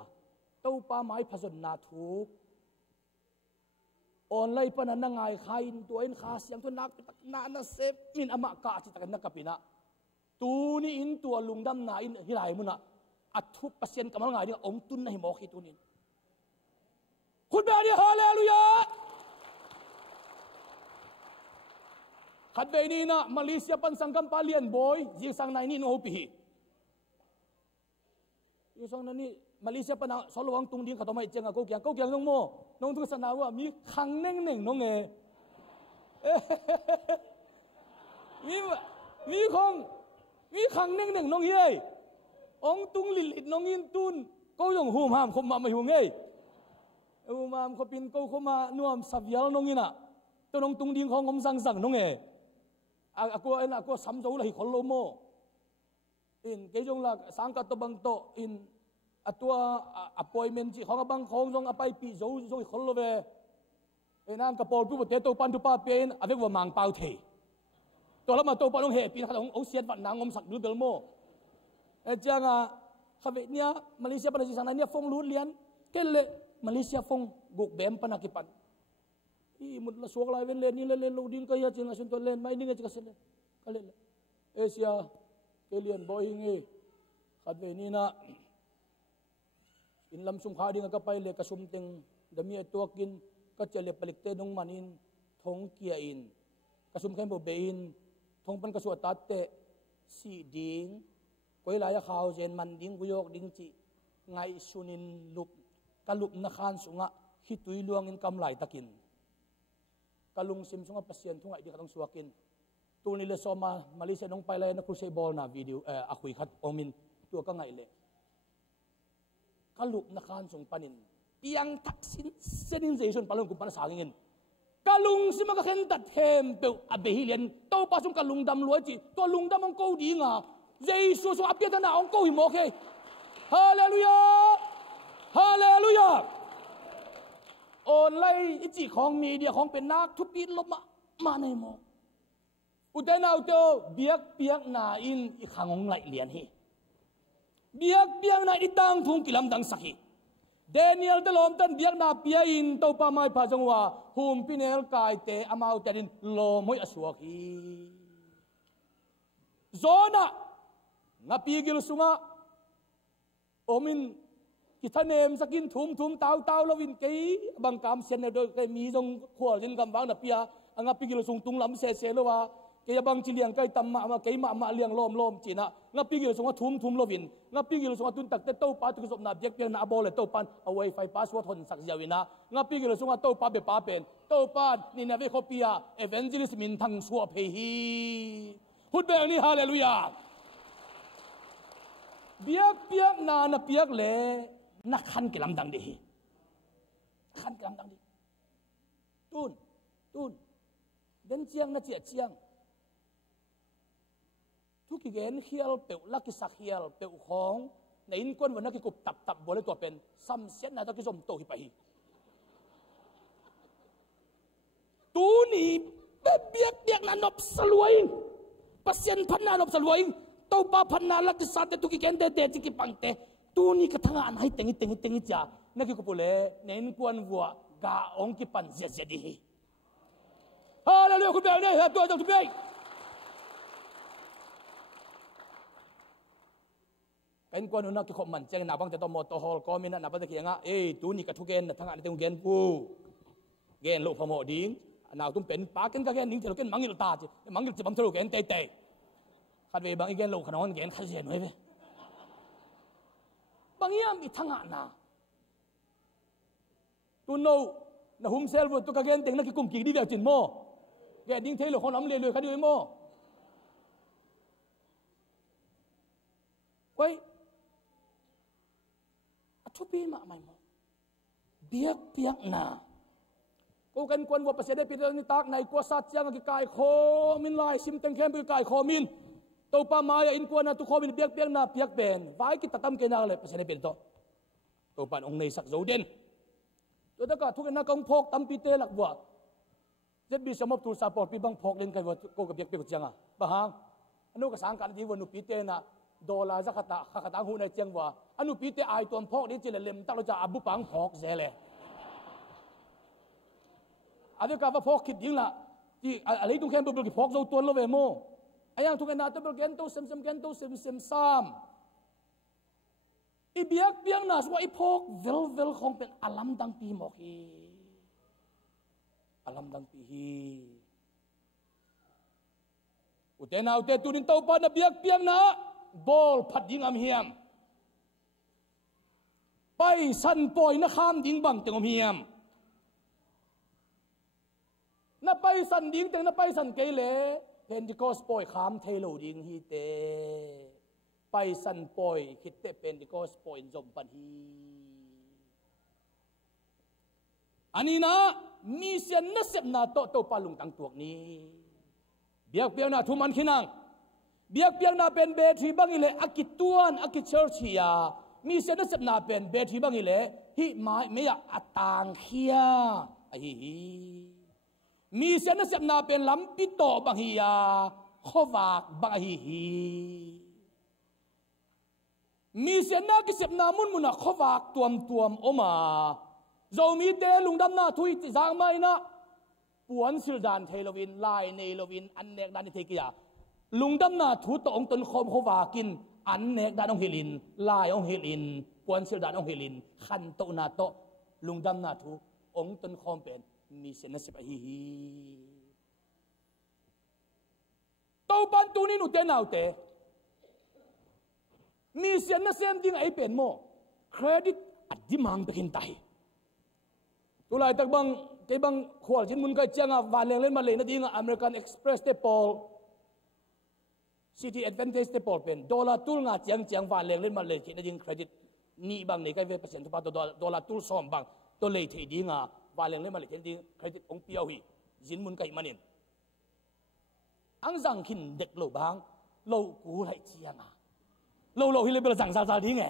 ตู้ป้าไม้ผสมนาถูกออนไลน์ปนันง่ายใครตัวเองขาเสียงตัวนักนาเซฟมินอมะกะจิตกันนักกับปีนะตูนี่อินตัวลุงดำนาอินฮิไลมุนะอัทุบเปอร์เซ็นต์กำลังง่ายเนี่ยองตุนในหมอกที่ตูนี่คุณแม่เนี่ยฮาเลลูยาขัดเวนีนะมาเลเซียปันสังกัมปาเลียนบอยยิงสังนายนี่โนปียิงสังนายนี่มาเลเซียปันสโลวังตุงดิ้งขัดตัวไม่เจงอะกูเกียงน้องโมน้องทุกสนาว่ามีขังเน่งน้องมีขังเน่งน้องเย่องตุงลิลิดน้องอินตุนก็ยังหูมหามคมมาไม่หูเง่หูมหามเขาปินก็เขามานวมสับยาน้องอินะตัวน้องตุงดิ้งของผมสั่งน้องaku samjau lah ikolo mo in kejong la sangka to bang to in atua appointment ji khong bang khong jong apai pi zo ikolo ve enang ka pol pu te to pan tu pa pen avek wa mang pau the to la ma to pa long he pin ha ong siat wat nang om sak du bel mo janga khabe nia Malaysia pa ji sana nia phong lu lian kele Malaysia phong guk bem panakipan mut la suak lai ven len ni len lo ding ka ya chin asun to len mai ni nga chika kale Asia kelian boeing khat ve ni na in lam sum kha ding ka pai le ka sum teng dami atokin ka chele palikte dong manin thong kia in ka sum khem bo bein thong pan ka su tat te si ding koi la ya khaw jen man ding guyok ding chi ngai sunin lup ka lup na khan sunga hitui luang in kam lai takin kalung sim sunga pasien thungai di katong suakin tu ni le soma Malaysia nong pailay na crusade ball na video akui khat omin tu ka ngai le kalup na khan sung panin piang taksin sensation palong kumpan sangin kalung sim ka khen tat hem pe abehilian to pa sung kalung dam luai chi to lung dam ong ko di nga Jesus so apia ta na ong ko hi mo ke hallelujahออนไลน์จีของมีเดียของเป็นนักทุบปีนลบมาในโมอุตนาอุตเบียกเปียกนาอินอีขังองไหลเลียนฮีเบียกเปียกนาอิตังทุงกิลำดังสักฮีเดนิเอลตลอมตันเบียกนาเปียอินเต้าป้าไม้พาจังว่าหุมพินเอลกายเตอมาอุตดินโลมวยอสวกฮีโซน่ะงับปีกิลสุงะโอมินกิท่านเองสักินทุ่มเต้าลวินเกยบางกามเซนโดยเกยมีจงขวดจินกำบังนับเปียงับปีกิลสุงตุงลำเสลว่าเกยบางจิเลียงเกยตำมาเกยมาเลียงล้อมจีน่ะงับปีกิลสุงว่าทุ่มลวินงับปีกิลสุงว่าตุนตักเต้าป้าตุกศพนับเย็กเปียนาบอลเลยเต้าปันเอาไว้ไฟป้าสวดทนสักยาวินะงับปีกิลสุงว่าเต้าป้าเบป้าเป็นเต้าป้านี่นาเวคเปียเอเวนจิลิสมินทังสวบเฮีพูดแบบนี้ฮาเลลูยาเบียกเปียกนาเปียกเล่นักขันกิลำดังดีขันกิลำดังดีตุนเดินเจียงนะเจียงทุกเกณฑ์เขียลเปวลักกิสักเขียลเปวของในอินก้นวันนักกิกุบตับบัวเลยตัวเป็นซ้ำเส้นนะตะกิสมโตหิไป ตูนี่เบียกนั้นนบสลวยpasien panna nop salwai to pa panna lak sate tu ki kende te ki pangte tu ni ka thanga an hai tengi cha na ki ko pole nen kwan wa ga ong ki pan zia di hallelujah ku bel ne ha to tu be kan kwan na ki khom man cheng na bang te to mo to hol ko min na pa te ki nga tu ni ka thu gen na thanga te gen pu gen lo phamo ding nào tum pen pa ken ka gen ning thelo ken mangil ta chi mangil chi bam thelo ken te khat ve bang igen lo khanon gen khal zen we bang yam i thanga na tu no na hum sel bu tu ka gen teng na ki kum ki di ve chin mo ge ding thelo khon am le le kha di mo wei athu pi ma mai mo biak naกูกันควรว่าประเสริฐพิจารณาตักในกัวสัตย์ยังกิกายโคมินลายซิมเต็งเข้มกิกายโคมินตัวป้ามาอินควรนะตุโคมินเบียกนาเปียกเป็นไว้กิตตั้มเกณฑ์อะไรประเสริฐเป็นตัวป้าองค์ในสักโจเด่นตัวตะกัดทุกคนนักกองพกตั้มปีเตหลักบัวเจ็ดบีสมบตูสาปอดปีบังพกเล่นกันว่ากูกับเบียกจังอ่ะบ้าฮังอนุกสังการที่วันนุปีเตนะดอลลาร์จะขัดหูในเจียงว่าอนุปีเตไอตัวพกนี่จะเล่มตั้งเราจะอาบุปังพกเสเลยอาจจะกลับมาพกคิดยิ่งละที่อะไรตุ้งแค่เบิกพกเราตัวเราเวโมไอ้ยังทุกคนน่าจะเบิกแกนโตเซมแกนโตเซมซ้ำอีเบียกน่ะสว่าอีพกเวลคงเป็นอลัมดังปีหมอกฮีอลัมดังปีฮีอุเทนาอุเทตุนินเต้าปานเบียกน่ะบอลพัดยิงอมเฮียมไปสันปอยนะข้ามยิงบังเต็งอมเฮียมนับไปสันดิ้งแต่นับไปสันเกลเลเพนดิโกสปอยขามเทโลดิ้งฮีเตไปสันปอยคิดเตเพนดิโกสปอยจมปันฮีอันนี้นะมีเสียนนัสเซบนาโตปาลุงตังตัวนี้เบียกนาทุมันขินังเบียกนาเป็นเบทีบังอิเลอากิตวนอากิเชอร์ชียามีเสียนนัสเซบนาเป็นเบทีบังอิเลฮิไม่อยากอัตางเฮียไอ้มีเสียนเสียนาเป็นลำปิโตบางฮียาขวากบางฮีมีเสียนนากิเสียนามุนมุนขวากตัวมอมาเรามีเตลุงดำนาทุยจางไม่นะปวนสิลดานเทโลวินลายเนโลวินอันเนกดานเทกิยาลุงดำนาทุตองตนคมขวากินอันเนกดานองเฮลินลายองเฮลินปวนสิลดานองเฮลินขันโตนาโตลุงดำนาทุองตนคมเป็นมีเสนสิบฮีเต้าปันตูนี่หนูเตนเอาเตมีเสนเซมดิ้งไอเป็นโมเครดิตอัดดิมังไปกินไตตุลายตักบังเกบังขวดจินมุนก็เจียงอ่ะวันเล่นมาเลยนะดิ้งอเมริกันเอ็กซ์เพรสเตปอลซิตี้แอดเวนเทจเตปอลเป็นดอลลาร์ตุลงาเจียงวันเล่นมาเลยคิดนะดิ้งเครดิตนี่บางนี่ก็เวเปอร์เซ็นต์ทุกปัตตัวดอลลาร์ตุลซ้อมบางตัวเลยที่ดิ้งอ่ะว่าเรื่องเล่นมาเลยเห็นดีใครที่องเปียวหีจินมุนไก่มันเองอังสังขินเด็กโลบางโลกูไหลเจียงอ่ะโลฮิเลเบลสังซาดิ้งไง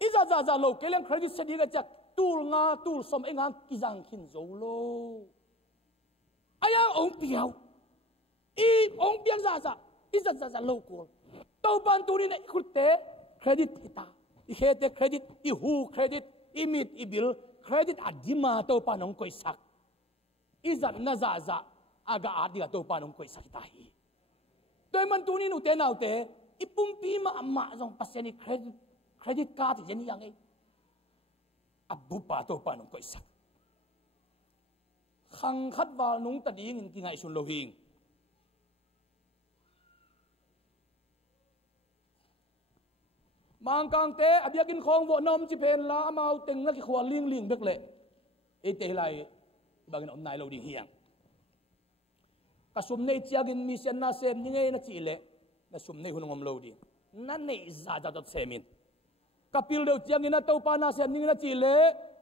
อีซาโลเกลียงใครที่เสียดีก็จะตูลงาตูลสมเองานกิจังขินโซโลไอ้ยังองเปียวอีองเปียงซาอีซาโลกูเต้าปันตูนี่เนี่ยคุณเตะเครดิตอีตาอีเฮเตเครดิตอีฮูเครดิตอีมิดอีบิลเครดิตอัดดิมาตัวปานองกุยสักอิจันน่าจะอากาอัดดิกตัวปานองกุยสักตายโดยมันตัวนี้หนูเตนเอาเตอีปุ่มปีมาจงปัสยานิเครดิตการ์ดที่ยังไงอับบุปผาตัวปานองกุยสักขังคัดวาลนุงตัดยิงกินไงชุนโลหิงมังกังเตะอเบียกินของวัวนมจิเพนลามาเอาเต็งนักขวานลิงเบกเละเอเตไลบางคนนายเราดีเฮียงกระสุมในเจียกินมีเซนนาเซมยังไงนักจีเละกระสุมในหุ่นงมเราดีนั่นในจะตัดเซมินกับพิลเดียวเจียกินนักเต้าปานาเซมยังไงนักจีเละ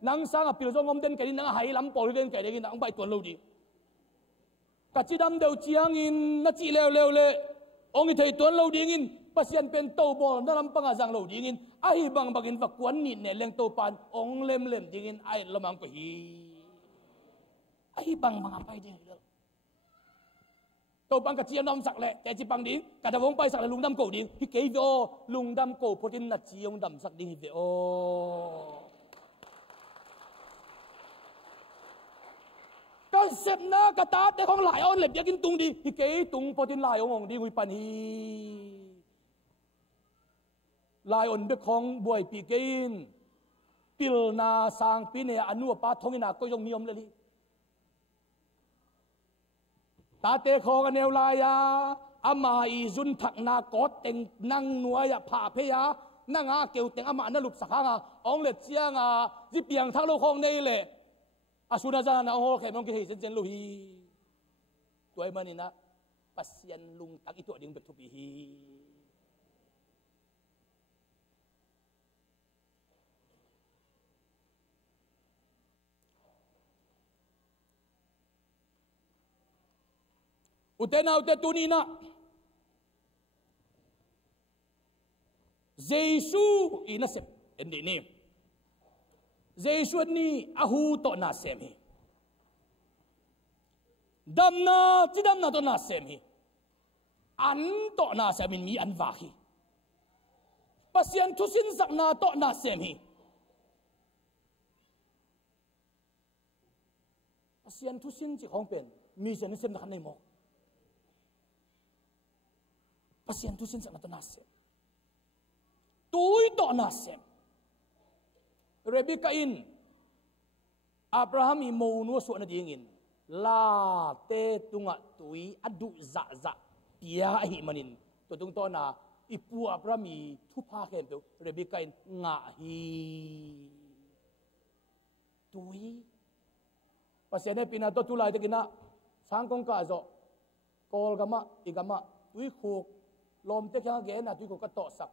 นังสังกับพิลจงงมเดินแก่ดินังหายลำปอลเดินแก่ดินังใบตัวเราดีกับจีดำเดียวเจียกินนักจีเร็วเลยองค์ที่ตัวเราดีกินpasien pen tau bol dalam pengazang lo dingin ai bang bagin vakuan ni ne leng tau pan ong lem dingin ai lamang ko hi ai bang mga pai ding lo to bang ka chia nom sak le te chi bang ding ka da wong pai sak le lung dam ko ding hi ke vi o lung dam ko potin na chi ong dam sak ding vi o kan sep na ka ta te khong lai on le bia kin tung di hi ke tung potin lai ong ding hui pan hi lai on be khong buai pi kein pil na sang pi ne anu pa thongina ko yong niom le li ta te khong aneu lai ya ama i zun thak na ko teng nang nuai ya pha phe ya nanga keu teng ama na lup sakha nga ong le chianga ji piang thak lo khong nei le asuna ja na ho khe mong ki chen chen lo hi toy manina pasien lung tak itu ding bek thu pi hi utena ute tunina Jesu inasep endi ni Jesu ni ahu to na semi damna tidam na to na semi an to na semi mi an wahi pasien thusin sak na to na semi pasien thusin chi khong pen mi sen sem na nei mo pasien thusin sak na to na sem tui to na sem Rebecca in Abraham i mo nu so na dingin la te tunga tui adu za za pia hi manin to tung to na ipu Abraham i thu pha khem pe Rebecca in nga hi tui pasene pina to tulai te kina sangkong ka zo kol gama igama tui khuk lom te kha ge na tui ko ka to sak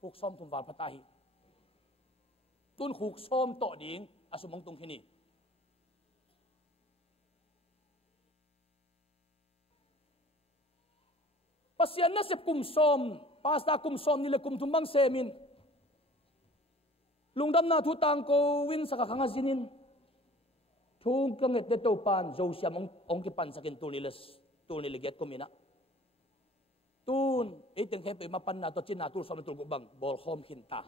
khuk som thum wal patahi tun khuk som to ding asumong tung khini pasian na sep kum som pasta kum som ni le kum tumbang semin lungdam na thu tang ko win saka khanga zinin thung kanget de to pan zo siam ong ki pan sakin tuniles tunile get komina tun iteng khe pe mapan na to chin na tu som tu bang bol khom khinta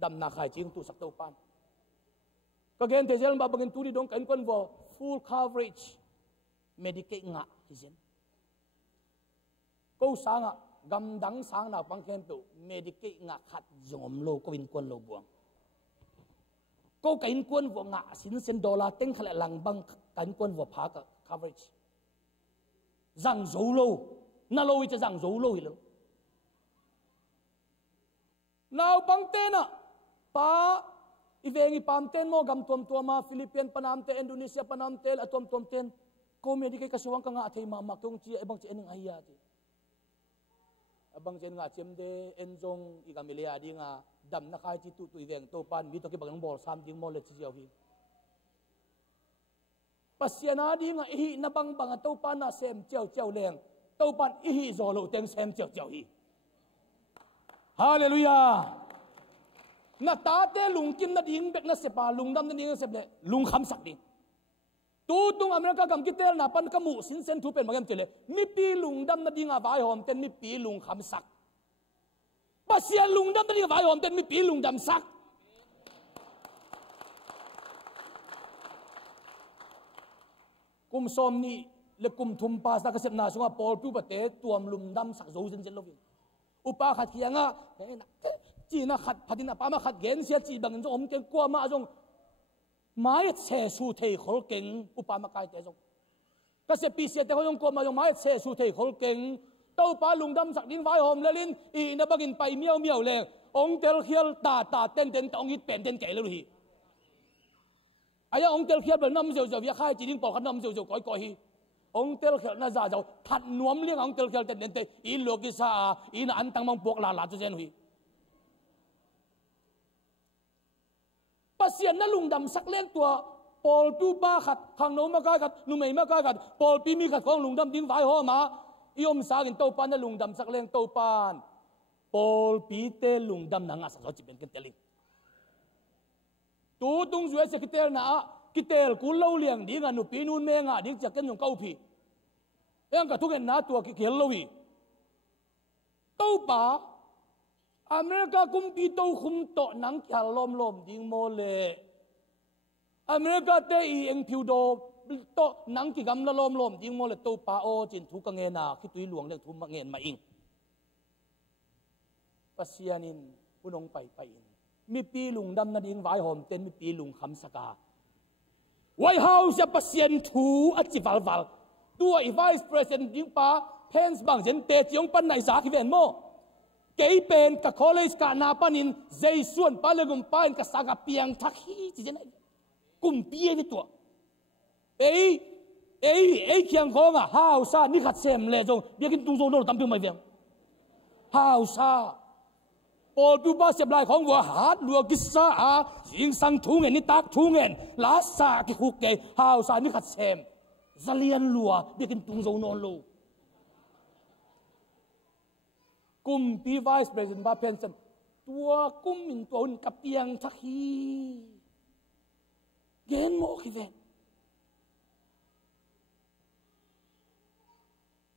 dam na khai ching tu sak to pan ka gen te zel ba bangin tu di dong kan kon vo full coverage medicate nga hizen ko sanga gam dang sang na pang khem tu medicate nga khat zom lo ko win kon lo buang ko kain kon vo nga sin sen dollar teng khala lang bang kan kon vo pha ka coverage zang zo lo na lo wi cha zang zo lo hi lo now bang te na pa ivengi pamten mo gam tom toma Philippine panam te Indonesia panam te atom tom ten ko medicate ka suwang ka nga thei ma mak tong chi ebang chi ening ayya ti abang chen nga chem de enjong igamilia di nga dam na khai chi tu tu iveng to pan mi to ki bang bol sam ding mo le chi jaw hi pasiana di nga hi na bang bang to pan na sem cheu cheu leng to pan hi zo lo teng sem cheu cheu hi hallelujah na ta te lung kim na ding bek na sepa lung dam na ding sep le lung kham sak ding tu tung Amerika kam kitel na pan kamu sin sen thu pen magam tele mi pi lung dam na dinga vai hom ten mi pi lung kham sak pasia lung dam na dinga vai hom ten mi pi lung dam sak kum som ni le kum thum pa sa ka sep na sunga pol pu pate tuam lum dam sak zo zen zen lovin upa khat khianga chi na khat phatin pa ma khat gen sia chi bang zo om ken kwa ma jong mai che su thei khol keng upama kai te jong ka se pi se te hong ko ma jong mai che su thei khol keng to pa lungdam sak din vai hom lalin i na bagin pai miao miao le ong tel khial ta ta ten ten tong hit pen ten ke lu hi aya ong tel khial bel nam zeu zeu ya khai chi ding por khan nam zeu zeu koi koi hi ong tel khial na za zau that nuam liang ong tel khial ten ten te i loki sa i na an tang mang pok la la chu zen hui pasian na lungdam sak leng tua pol tu ba khat khang no ma ka khat nu mei ma ka khat pol pi mi khat khong lungdam ding vai ho ma iom sa gin to pan na lungdam sak leng to pan pol pi te lungdam na nga sa chi ben ken teling tu tung zue se kitel na กิเตลกูเล่าเลี้ยงดีงานุปีนูนเมงาดิ้งจะกันยงเก้าพียังกระทุกเงินนาตัวกิเกลลวีเต้าป่าอเมริกากุมปีโตคุมโตนังแคลลมดิ้งโมเลอเมริกาเตอีเอ็งพิวโดโตนังกิกำละลมดิ้งโมเลเต้าป่าโอจินทุกเงินนาคิดตุยหลวงเรื่องทุมเงินมาอิงปัสยานินอุนงไปอินมีปีลุงดำนาดิ้งไว้หอมเต้นมีปีลุงคำสกาไวท์เฮาส์จะปัสยานทูอัจจิวัลตัวอีไวส์ประธานดิ้งป้าเพนส์บางเจนเตจิองปันไหนสาขีเวนโมเกย์เป็นกับคอลเลจกับนาปันินเจส่วนปาเลกุมปานกับสากเปียงทักฮีจีเจนกุมเปียนี่ตัวเอ้เขียงของฮาวซานี่ขัดเซมเลยจงเบียกินตุงโซโนตั้มพิมพ์ไม่เวียงฮาวซาปอลปิวบาเสบลายของวัวหาดลัวกิสซายิงสังทุ่งเงินนี่ตักทุ่งเงินลาซากิคุกเกย์ฮาวซานี่ขัดเซมซาเลียนลัวเบียกินตุงโซโนโลกุมปีไวส์ประธานบาเพนส์ตัวกุมมินตัวอุ่นกับเปียงทักฮีเกนโมกิเวน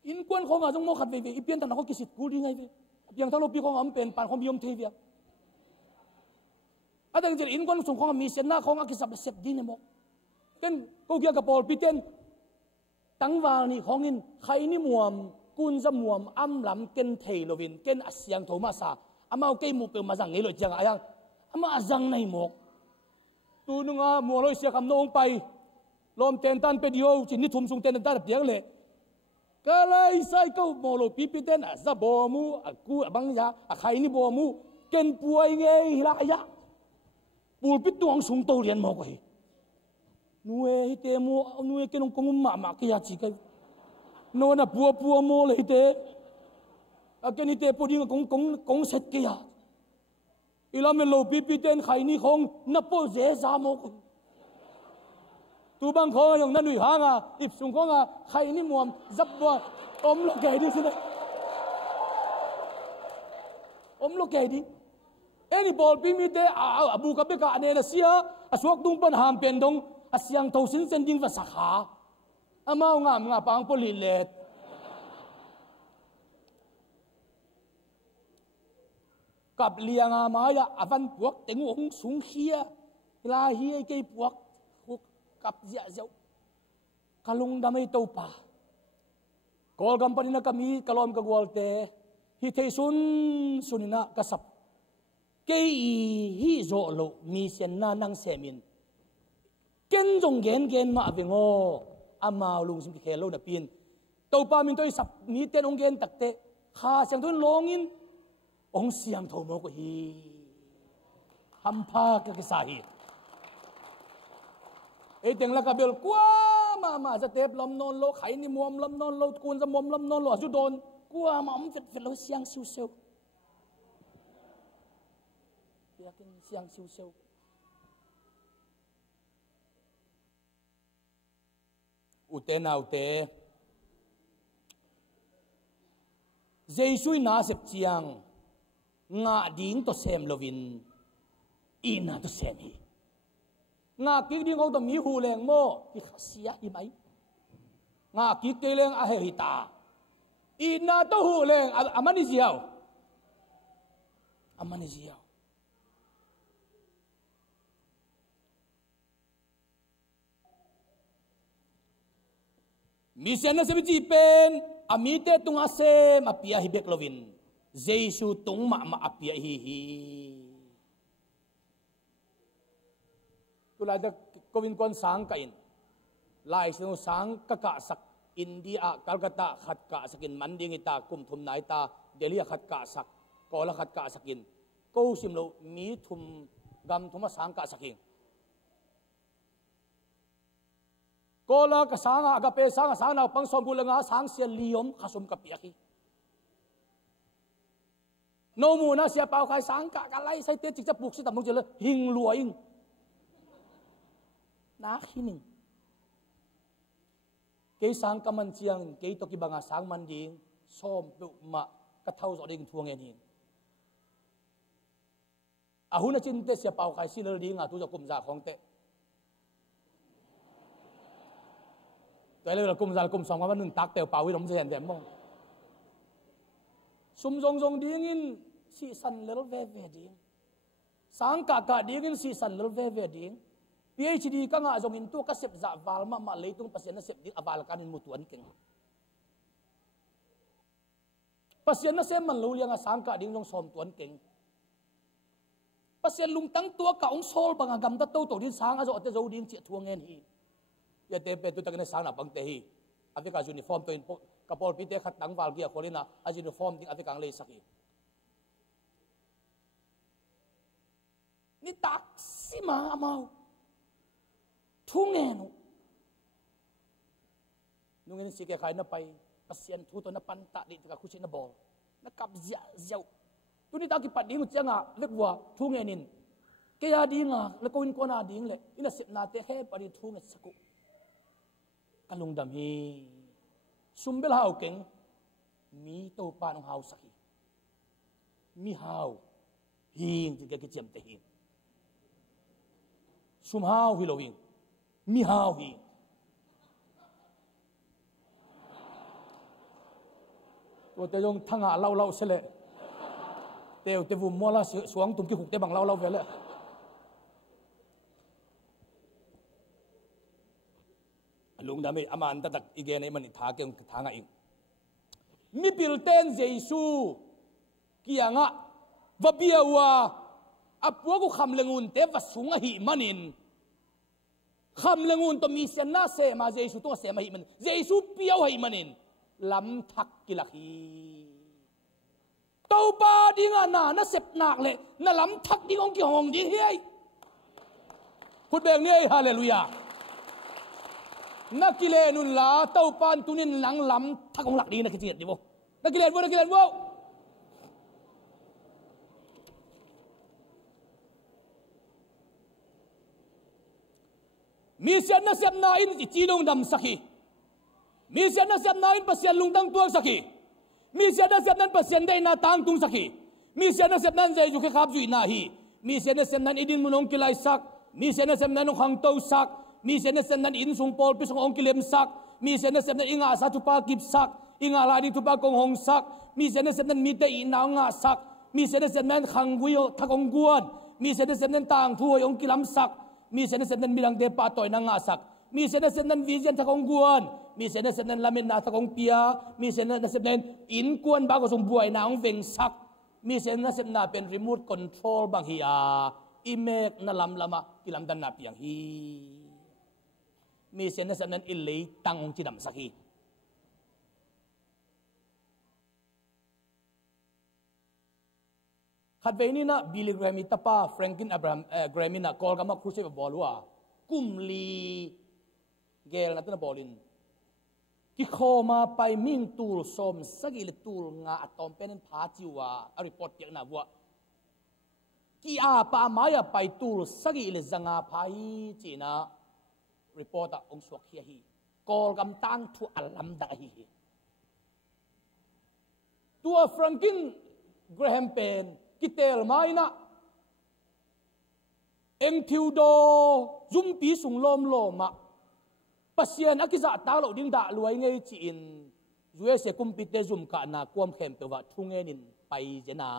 อินกวนของอาจงโมขัดเวอีเปียนแต่นักกิสิตกูดีไงเวเปียงทั้งโลกปีของอาเป็นปานของมิยมเทียอาจารย์เจริญอินกวนส่งของมีเสนาของอากิสับเสพดีเนี่ยโมเป็นกูเกี่ยวกับปอลปีเตนตั้งวานี่ของอินใครนี่มวมกุนจะมวมอ้ำลำเกนเทโลวินเกนอัศยังโทมาซาอามาเอาเกมูเปิลมาจังนี่เลยจังอายังอามาจังในหมกตูนึงมัวลอยเสียคำโน้งไปลมเต็นตันเป็ดโยจินนี่ทุ่มสุงเต็นตันเดียงเลยก็เลยใส่ก็มัวลอยปีปีเต็นจะบอมูกูบังยาใครนี่บอมูเกนป่วยไงละยะปูปิดตัวงสุงโตเรียนหมกไอ้นัวเตมัวนัวเกนงกงมามาเกียจิกันโน่นปัวโมเลยเตะอาการนี้เตะพอดีกงเสร็จกี่ยาอีลาเมโลปีเต้นไข่นี่คงนับโปเจซามกตัวบางคนอย่างนั้นหนุ่ยหางอิบสุงของไข่นี่มวมจับว่าอมโลกใหญ่ดิสินะอมโลกใหญ่ดิเอ็นี่บอลปีมีเตะบูกับเบกาเนนเสียสวกดุงปัญหาเป็นดงเสียงโตสินเซนดิ้งภาษาขาอามาเอางาปังปลิเลตกับเลียงอามาอย่าอวันพวกเต็งองสูงเฮียลาเฮียเกี่ยพวกกับเจ้าเจ้ากลงดำไม่ตัวป่ากอลกัมปนินักมีกลอมกกวลเตฮิเทซุนสุนินะกษับเกี่ยฮิโจโลมีเซนนานังเซมินเกนจงเกนมาเวงโออามาลุงสิมพิเคโลนับปีนตัวป้ามินตัวสับมีเต้นองเกนตักเตะข้าเสียงตัวลงอินองเสียงโทโมกุฮีฮัมพากะกิสาฮีเอเต็งละกะเบลกัวมาจะเตบลำนอนโลไข่นี่มวมลำนอนโลกูนจะมวมลำนอนโลจุดโดนกัวมาเฟดโลเสียงซิวเซลอยากกินเสียงซิวเซลอุเตนาอุเตเจสุยนาเสพเจียงงาดิ้งตัวเซมโลวินอีน่าตัวเซมฮีงากิ๊กดิ้งของตัวมีหูแรงโม่ที่ขัดเสียอีไหมงากิ๊กเกลงอาเฮหิตาอีน่าตัวหูแรงอามันนิเซียวมีเซนเซบิจีเป็นอามีเตตุงอาเซมาเปียฮิเบกโลวินเจสุตุงมาเปียฮิตุลาจะกวินกวนสังกัยลายสนุสังกะกะสักอินเดียกัลกัตตาขัดกะสักินมันดิงิตากุมทุมนายตาเดลียขัดกะสักกอลขัดกะสักินกูสิมโลมีทุมกำทุมสังกะสักินก็ละกสังอากับเปสังสังนาปังสมบูรณ์งาสังเสียลียมขสมกับเปียกีโนมูนะเสียเปล่าใครสังกะกันไล่ใส่เตจิกจะปลุกสิแต่มึงจะเลยหิงรวยอิงนักหินิงเกยสังกำมันเจียงเกยตกิบังอาสังมันดิงส้มปุมะกระเท่าสอดิงทวงเงินหิงอาหุนจินเตเสียเปล่าใครสิเลดิงอาตุจะกุมจ่าของเต ตัวเลยเรากุมซากุมสองวันนึงตักเตียวเป่าวิลมเสียนแต่มองซุ่มจงดิ้งอินสีสันเลวเวดิ้งสังกะดิ้งอินสีสันเลวเวดิ้ง PhD ก็งาจงอินตัวก็เสพจ่าวาลมาเลยตุงปัสยานเสพดิ้งอวาลกันอินมุตวนเก่งปัสยานเสพมันรู้เรื่องสังกะดิ้งจงสมตวนเก่งปัสยานลุงตั้งตัวกับองโซลบางกำตัดตัวดิ้งสังอาจจะจะดิ้งเจียทวงเงินฮียาเตเป็นตัวตะกันในสังนับบังเตฮีอเมริกายูนิฟอร์มตัวอินกับพอลพิเตขัดตั้งวาลเกียคนนี้นะอายูนิฟอร์มดิ้งอเมริกาเลยสักทีนี่ตักสิมาเมาทุ่งเงินนุ่งเงินสิแกใครน่ะไปปัสยานทุตัวน่ะปันตะดิตกับคุชิน่ะบอลน่ะกับเจ้าตัวนี้ตากิปัดดิ้งอุจจาระเล็กวัวทุ่งเงินแกยาดิ้งอ่ะแล้วก็อินกวนาดิ้งเลยอินะเสพนาเตะให้ปริทุ่งเงินสักกุกลุงดำฮีซุ่มเบลฮาวเก่งมีตัวปานของฮาวสักมีฮาวฮิงที่แกกิจเจมเตฮิงซุ่มฮาวฮิโลวิงมีฮาวฮิงตัวเตยงทั้งหาเล่าเสลเตวเตวุมมัวละสวงตุ่มกี่หุกเตบังเล่าเวลลุงดำไม่อามันตัดอีกอย่างมันท้าเก่งท้าง่ายมีพิลเตนเจสูกี่อย่างะว่าเบียว่าอับวัวกูคำเลงูนเทวสุงหิมันินคำเลงูนตัวมีเสนาเสมาเจสูตัวเสมาหิมันเจสูเปียวหิมันินลำทักกิลักฮีตัวบาดิ้งอ่ะน่าเสพหนักเลยน่าลำทักดิ้งองกี่ห้องดิ้งเฮ้ยพูดแบบนี้ฮาเลลูยานักกิเลนุนลาเต้าปานตุนินหลังล้ำทักของหลักดีนักกิเลนดิโวนักกิเลนวัวมีเสียนนักเสียนนาอินจีนงดำสักทีมีเสียนนักเสียนนาอินปัสยานลุงตั้งตัวสักทีมีเสียนนักเสียนนั้นปัสยานได้นาตังตุงสักทีมีเสียนนักเสียนนั้นใจอยู่แค่ขับจุยนาฮีมีเสียนนักเสียนนั้นอิดินมุนองกิไลสักมีเสียนนักเสียนนั้นองขังเต้าสักมีเสียนเซนนั้นอินสุงปอลพิสงองกิเลมสักมีเสียนเซนนั้นอิงอาสาทุปากิบสักอิงอาลาดิทุปากงหงสักมีเสียนเซนนั้นมีเตอินางาสักมีเสียนเซนนั้นขังวิโอทักองกวนมีเสียนเซนนั้นต่างทั่วองกิลัมสักมีเสียนเซนนั้นมีลังเดปาตอยนางาสักมีเสียนเซนนั้นวิเซียนทักองกวนมีเสียนเซนนั้นลามินนาทักองเปียมีเสียนเซนนั้นอินกวนบางก็สมบวยนางเวงสักมีเสียนเซนนั้นเป็นรีโมทคอนโทรลบางฮีอาอิเมกนั่นลำกิลัมดันนาเปียงฮีมีเสียนนั้นอิเลยตั้งจิตดำสักทีขัดเวนี่นะบิลลี่แกรมิตาป้าแฟรงกินอับราฮัมแกรมินะกอลกับมาครูเซฟบอลว่ากุมลีเกลนัตนาบอลินกิโคมาไปมิ่งตูลสมสักอิลตูลงาอัตอมเป็นพาจิวาอริปอร์ตอย่างน่ะว่ากีอาปามายไปตูลสักอิลจังอาพายจีนะreporter ong suak hi hi kol gam tang thu alam da hi tua franklin graham pen kitel maina eng thiu do zum pi sung lom loma pasien akiza ta lo ding da luai ngei chi in usa kumpite zum ka na kwam khem pe wa thungenin pai jena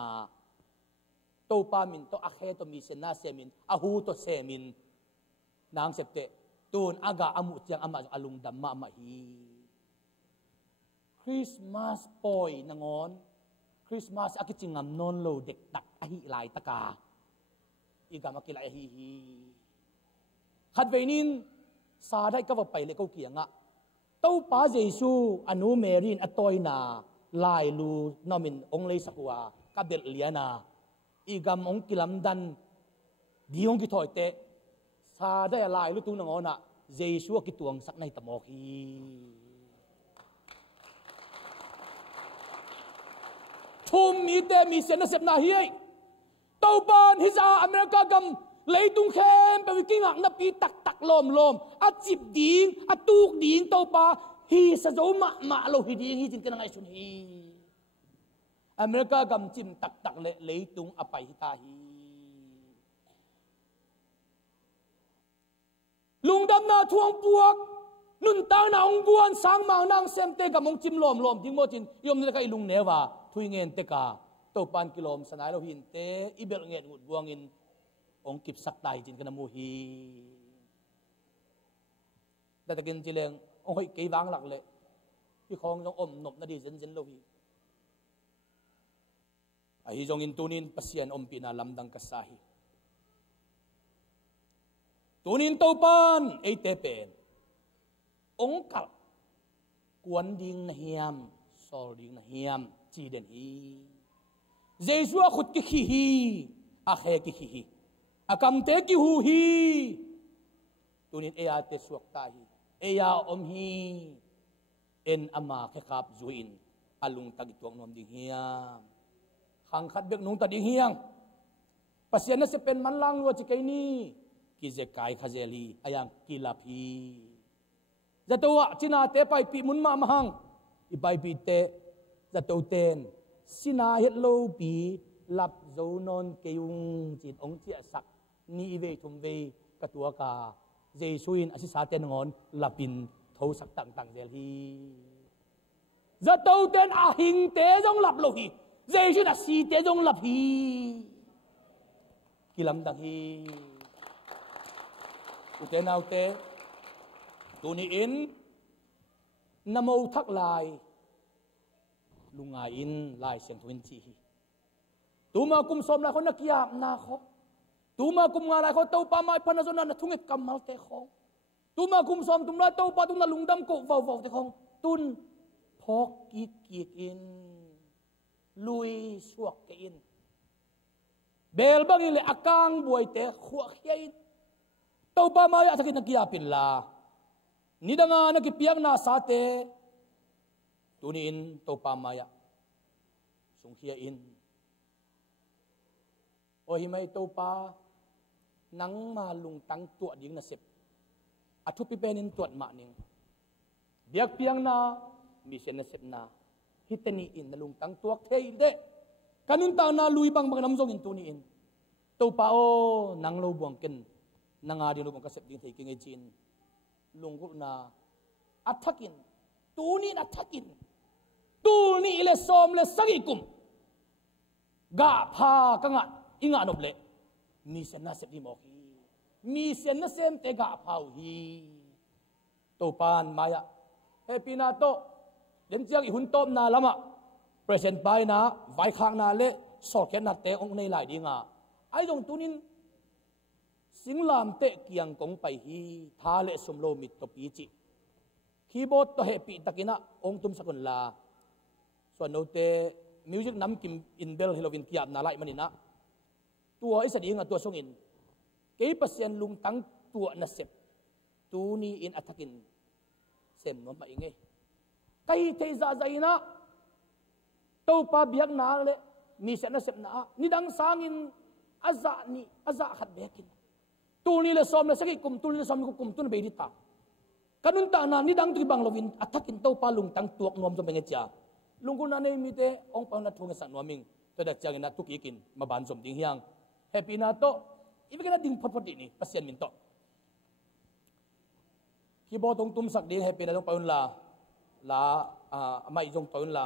to pa min to akhe to mi sena semin ahu to semin nang septeตูนอากาอมุจังอามาอลุงดัมมาฮีคริสต์มาสปอยนางอนคริสต์มาสอากิจิงามนอนโลเด็กตักอหิลายตะกาอีกามากิลายฮีขัดเวนินซาได้ก็ว่าไปเลยเขาเกี่ยงอ่ะเต้าป้าเยซูอนุเมรินอตอยนาลายลูนอมินองเลยสักว่ากาเบลเลียนาอีกามองกิลัมดันดีองกิถอยเตซาได้ลายลุตุนงอนะเยซูกิตวงสักในตะมอกีทุมมีเตมีเสนเสพนาฮีเต้าบานฮิซาอเมริกากำเลยตุงเข้มไปวิกิ้งหักนับปีตักลมอาจิบดิงอาตูกดิงเต้าปาฮีสะโจมะโลฮิดิงฮีจินกันไงสุนฮีอเมริกากำจิมตักเลยตุงอภัยฮิตาฮีลุงดำนาทวงปวก นุนตางนาองกวนสางมังนางเซมเตกับมงจิมลมทิ้งโมจินยมนี่ก็อีลุงเนวาทุยเงินเตกาโตปันกิโลมสนายเราหินเตอีเบลเงินอุดบวงินองกิบสักไตจินกันมูฮีแต่ตะกินจิเลงองค์กี่วางหลักเลยพี่คองจงอมนบนาดีเซนเราฮีไอ้จงอินตูนินปัสยันอมปีนาลำดังกัสซาฮีตูนินโตปันไอเตเป็นองกัลกวนดิ่งนะเฮียมสอลดิ่งนะเฮียมจีเดนฮีเจสัวขุดกิฮีฮีอาเฮกิฮีฮีอากำเตกิฮูฮีตูนินเอียเตสวกตาฮีเอียอมฮีเอ็นอามาแค่ขับจุอินอาลุงตะกิตวงนวมดิ่งเฮียมขังขัดเบกนุงตะดิ่งเฮียงปัสยันนั่นจะเป็นมันลังวัวจิกายนี่กิเจกายขจลีอายังกิลาพีจะตัวจินาเตไปปีมุนมามังอีไปปีเตจะตัวเตนสินาเฮโลปีลับโจนนเกยุงจิตองเจียสักนี่เวทุมเวกตัวกาเจสุอินอสิสาเตนงอนลับินโทสักต่างเจลีจะตัวเตนอาหิงเตจงลับโลหีเจสุนัสีเตจงลับฮีกิลัมดังฮีอุเตนเอาเตตัวนี้อินนโมทักลายลุงอินลายเสียงทวินจีตัวมากุมสมลายคนนักยาบนาเขาตัวมากุมงาลายเขาเต้าปาไม้พันธุ์นั้นทุ่งเอกกำมัลเตะของตัวมากุมสมตุมลายเต้าปาตุมนาลุงดำกุวาวเตะของตุนพอกกีอินลุยสวกอินเบลบังเลยอากางบวยเตะขวกเฮียนเต้าปาไม้อาศัยนักยาปินลานี่ดังนักเปียกนาสาเตตัวนี้อินตัวปามายะสงเขียอินโอ้ยไม่ตัวปานังมาลุงตั้งตัวดิ้งนะเสพอัทุปิเป็นอินตัวมาหนึ่งเบียกเปียงนามีเชนนะเสพนาฮิตนี่อินนะลุงตั้งตัวเทยเดกันุนตานาลุยบังน้ำจงอินตัวนี้อินตัวปาโอนังโลบวงกินนังอาดิโลบวงกระเสพดิ้งเทยกิงเอจินลุงกุนาอัฐกินตูนี่อัฐกินตูนี่เลสอมเลสักิกุมกะพากังะอิงะนบเลมีเสนาเสดีโมฮีมีเสนาเซมเตกะพาวฮีโตปานมายะเฮปินาโตเดนเจียงอิหุนโตมนาลามะเปรเซนต์ไปนะไว้ข้างนาเลสอดแค่นาเตองในหลายดีงาไอ้ตรงตูนินสิงลามเตะเกียงกงไปฮีทาเลสมโลมิตตปีจิคีย์บอร์ดตัวเฮปีตะกินะองตุมสกุลลาส่วนโนเตมิวสิกน้ำกิมอินเบลฮิโลวินกิยาบนาไลมันนี่นะตัวไอ้สดีงตัวทรงอินเกี่ยเซียนลุงตั้งตัวนัสเซปตูนี่อินอัตกินเซมน้องมาเองไงไก่เทซาใจนะตัวปาเบียกนาเลยมีเซนนัสเซปนะนี่ดังสางินอาซานี่อาซาขัดเบกินตูนี่เลยซ้อมเลยสักกุมตูนี่เลยซ้อมกุมตูนี่เบดิตากันนุนตานานี่ดังตุกิบังลวินอัตกินตัวปาลุงตั้งตัวนวมจมเป็นเงจ้าลุงกุนันเองมีเตองปานัทวงสันนวมิงตัวเด็กจังนัทตุกิกินมาบานสมดิ่งเฮียงเฮปีนาโตอีกแค่นั้นดิ่งพอดีนี่ปัสยันมินโตคีย์บอร์ดตรงตุ้มสักดิ่งเฮปีนาตรงปาอุนลาไม่จงปาอุนลา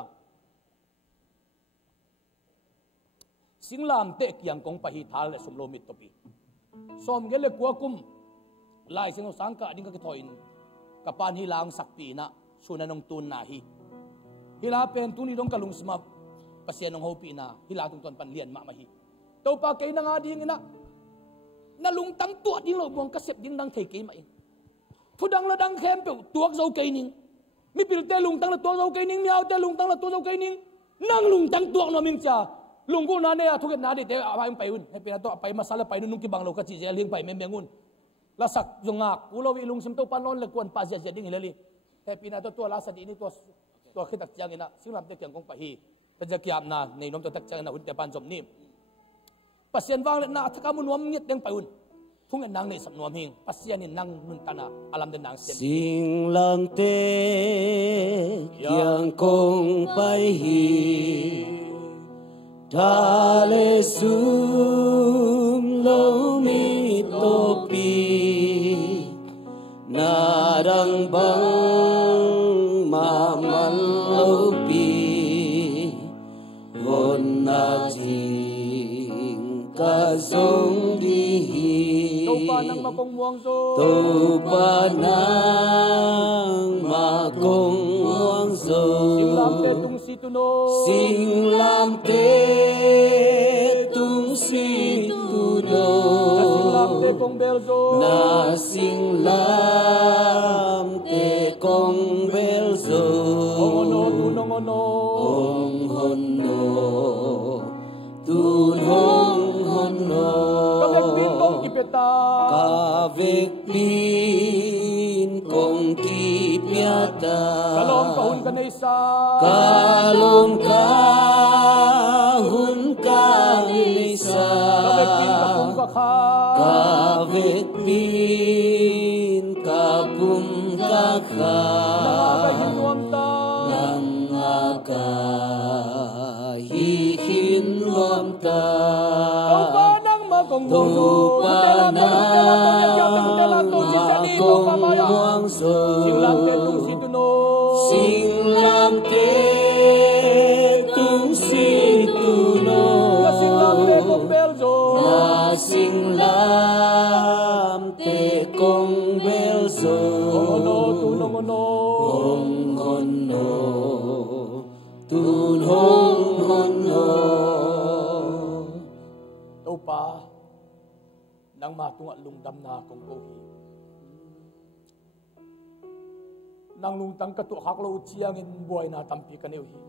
สิงลามเตะกียงกงปะฮีทาเลสมโลมิตตปีสมเกลเลกัวกุมลายสิงสังกะดิ่งก็ถอยนกับปานฮิลางสักปีนะสุนันงตุนนาฮีฮิลาเป็นตุนี่ดงกะลุงสมาปัสยันงโฮปีนะฮิลาตุงตอนปันเลียนมามาฮีตัวปากเกยนังอาดิ่งนะนาลุงตั้งตัวดิ่งเราบวงกระเสพดิ่งดังเทเกยมาเองผู้ดังละดังเข้มเปล่าตัวเจ้าเกยนิงมีปิลเตลุงตั้งละตัวเจ้าเกยนิงมีเอาเตลุงตั้งละตัวเจ้าเกยนิงนั่งลุงตั้งตัวน้องมิงจ้าลุงกูนั่นเนี่ยทุกอย่างนั่นเดี๋ยวเอาไปอุ่นให้เป็นตัวไปมาซาลไปนุ่งกิบังเราก็จีเจเลี้ยงไปเมียงุนละสักจงงักกูเราวิลุงสมตัวปานนเลยกวนปาเสียดิ่งเลยเลยให้เป็นตัวลาสดีนี่ตัวขึ้นตักจังนี่นะสิ่งลำเด็กอย่างกงไปฮีแต่จะเกี่ยมนาในน้องตัวตักจังนะหุ่นแต่ปานสมนี่ปัสยันวางเลยนะถ้าkamu nuamเงียบเด้งไปอุ่นทุ่งเงินนางในสับนุมหิงปัสยันนี่นางนุนตานะอาลัมเดินนางเสียงสิ่งลังเตยังคงไปฮีทาเลซุมโลมิโตปีนา Padang bang mamalopi hon na jing ka song dihi Taupa ng makong muang so Taupa ng makong muang so Singlam te tung situno Singlam te tung situno Singlam te kong belzo Na singlam te kong belzo Ongono tunong ono Ong hono tunong hono Kabekpin kong kipeta Kabekpin kong kipyata Kalong kahun ka na isa Kalong kahun ka isa Kabekpin kapung kaka Kabekpin kapung kaka Nangakahinuam ta Nangakahihinuam ta Taupa ng makong Taupa ng makong muang so Singlam te tung situno Singlam te tung situno Singlam te kong belzo Singlam te kong belso Ongono tunong ono Ong hono tunong hono Taupa nang matunga lungdam na akong kohi nang lungtang katu haklo uciangin buhay na tampi kaniuhi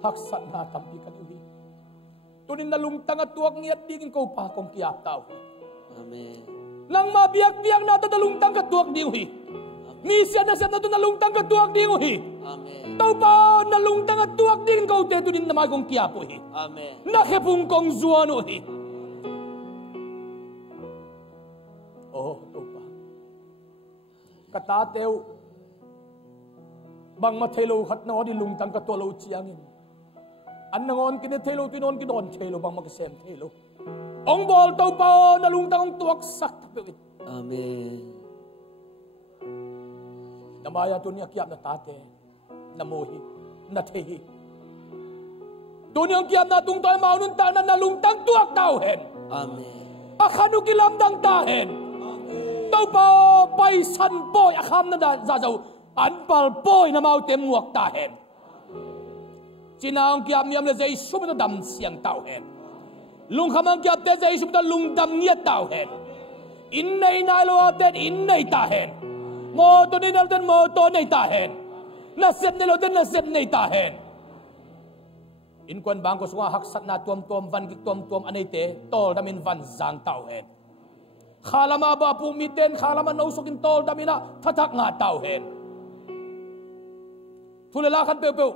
haksan na tampi kaniuhi tunin na lungtang at tuwag ngiyat digin ko pa kong kiyap tao Amen nang mabiyak-biyak na tadalungtang katuwag diuhi misya na siya na nalungtang katuwag diuhi Amen Taupa nalungtang at tuwag digin ko te tunin na magong kiyapuhi Amen nakipung kong zuanuhi oh Taupa katatew bang matelo kat na wadi lungtang katolo uciangin an nangon kinetelo tinon kinon telo bang magsem telo ong bol Taupa na lungtang ang tuwag sak tapit Amen namaya to niya kiyap na tate namuhi natehi to niya kiyap na tung tayo maunong tanan na lungtang tuwag tauhen Amen akano kilamdang tahen Taupa paisan boy akam na zazaw anpal boy na mautem muak tahen Sinaong kiyap niyam na zay sum na dam siyang tauhen lungkamang kiyap te zay sum na lungdam niya tauhen innay naloaten innay tahen moto ni nalten moto nay tahen naset niloten naset nay tahen inkwan bangko sunga haksak na tuam-tuam van gik tuam-tuam anay te tol damin van zang tauhen Khalama ba pumiten, khalama nausukin tol dami na tatak nga tauhen. Tulalakan pew-pew,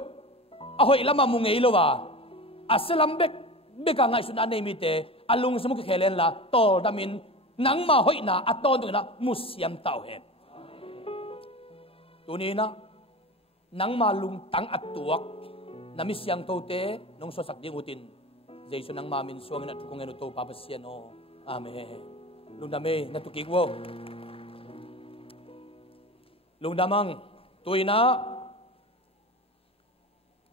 ahoy ilama mungay ilawa, asilambek, beka nga isunanay mite, alung sa mukikelen la, tol damin, nang mahoy na, at tol na, musyam tauhen. Tunina, nang malungtang at tuwak, na misyang tote, nung sosak di utin, Zayso nang mamin suwangin at tukungin ito, papasyan o, amen. Lundame natukigwo. Lundamang tuwi na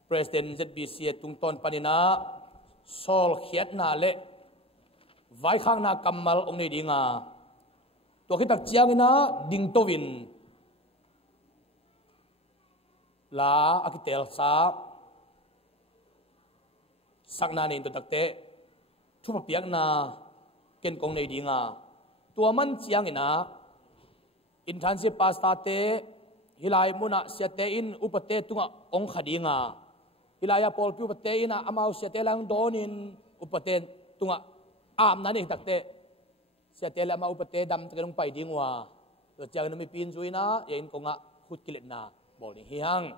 President ZBC tungton panina sol khiat na le vai khang na kamal ong ni dinga to kitak chiang na ding towin la akitel sa sakna ni to takte thupa piak na ken kong nei dinga tua man chiang ina internship pasta te hilai muna siate in upate tunga ong khadinga hilaya pol pu upate ina amau siate lang donin upate tunga am nani takte siate la ma upate dam tagalong pai dingwa to chiang na mi pin zuina yain ko nga hut kilet na bol ni hiang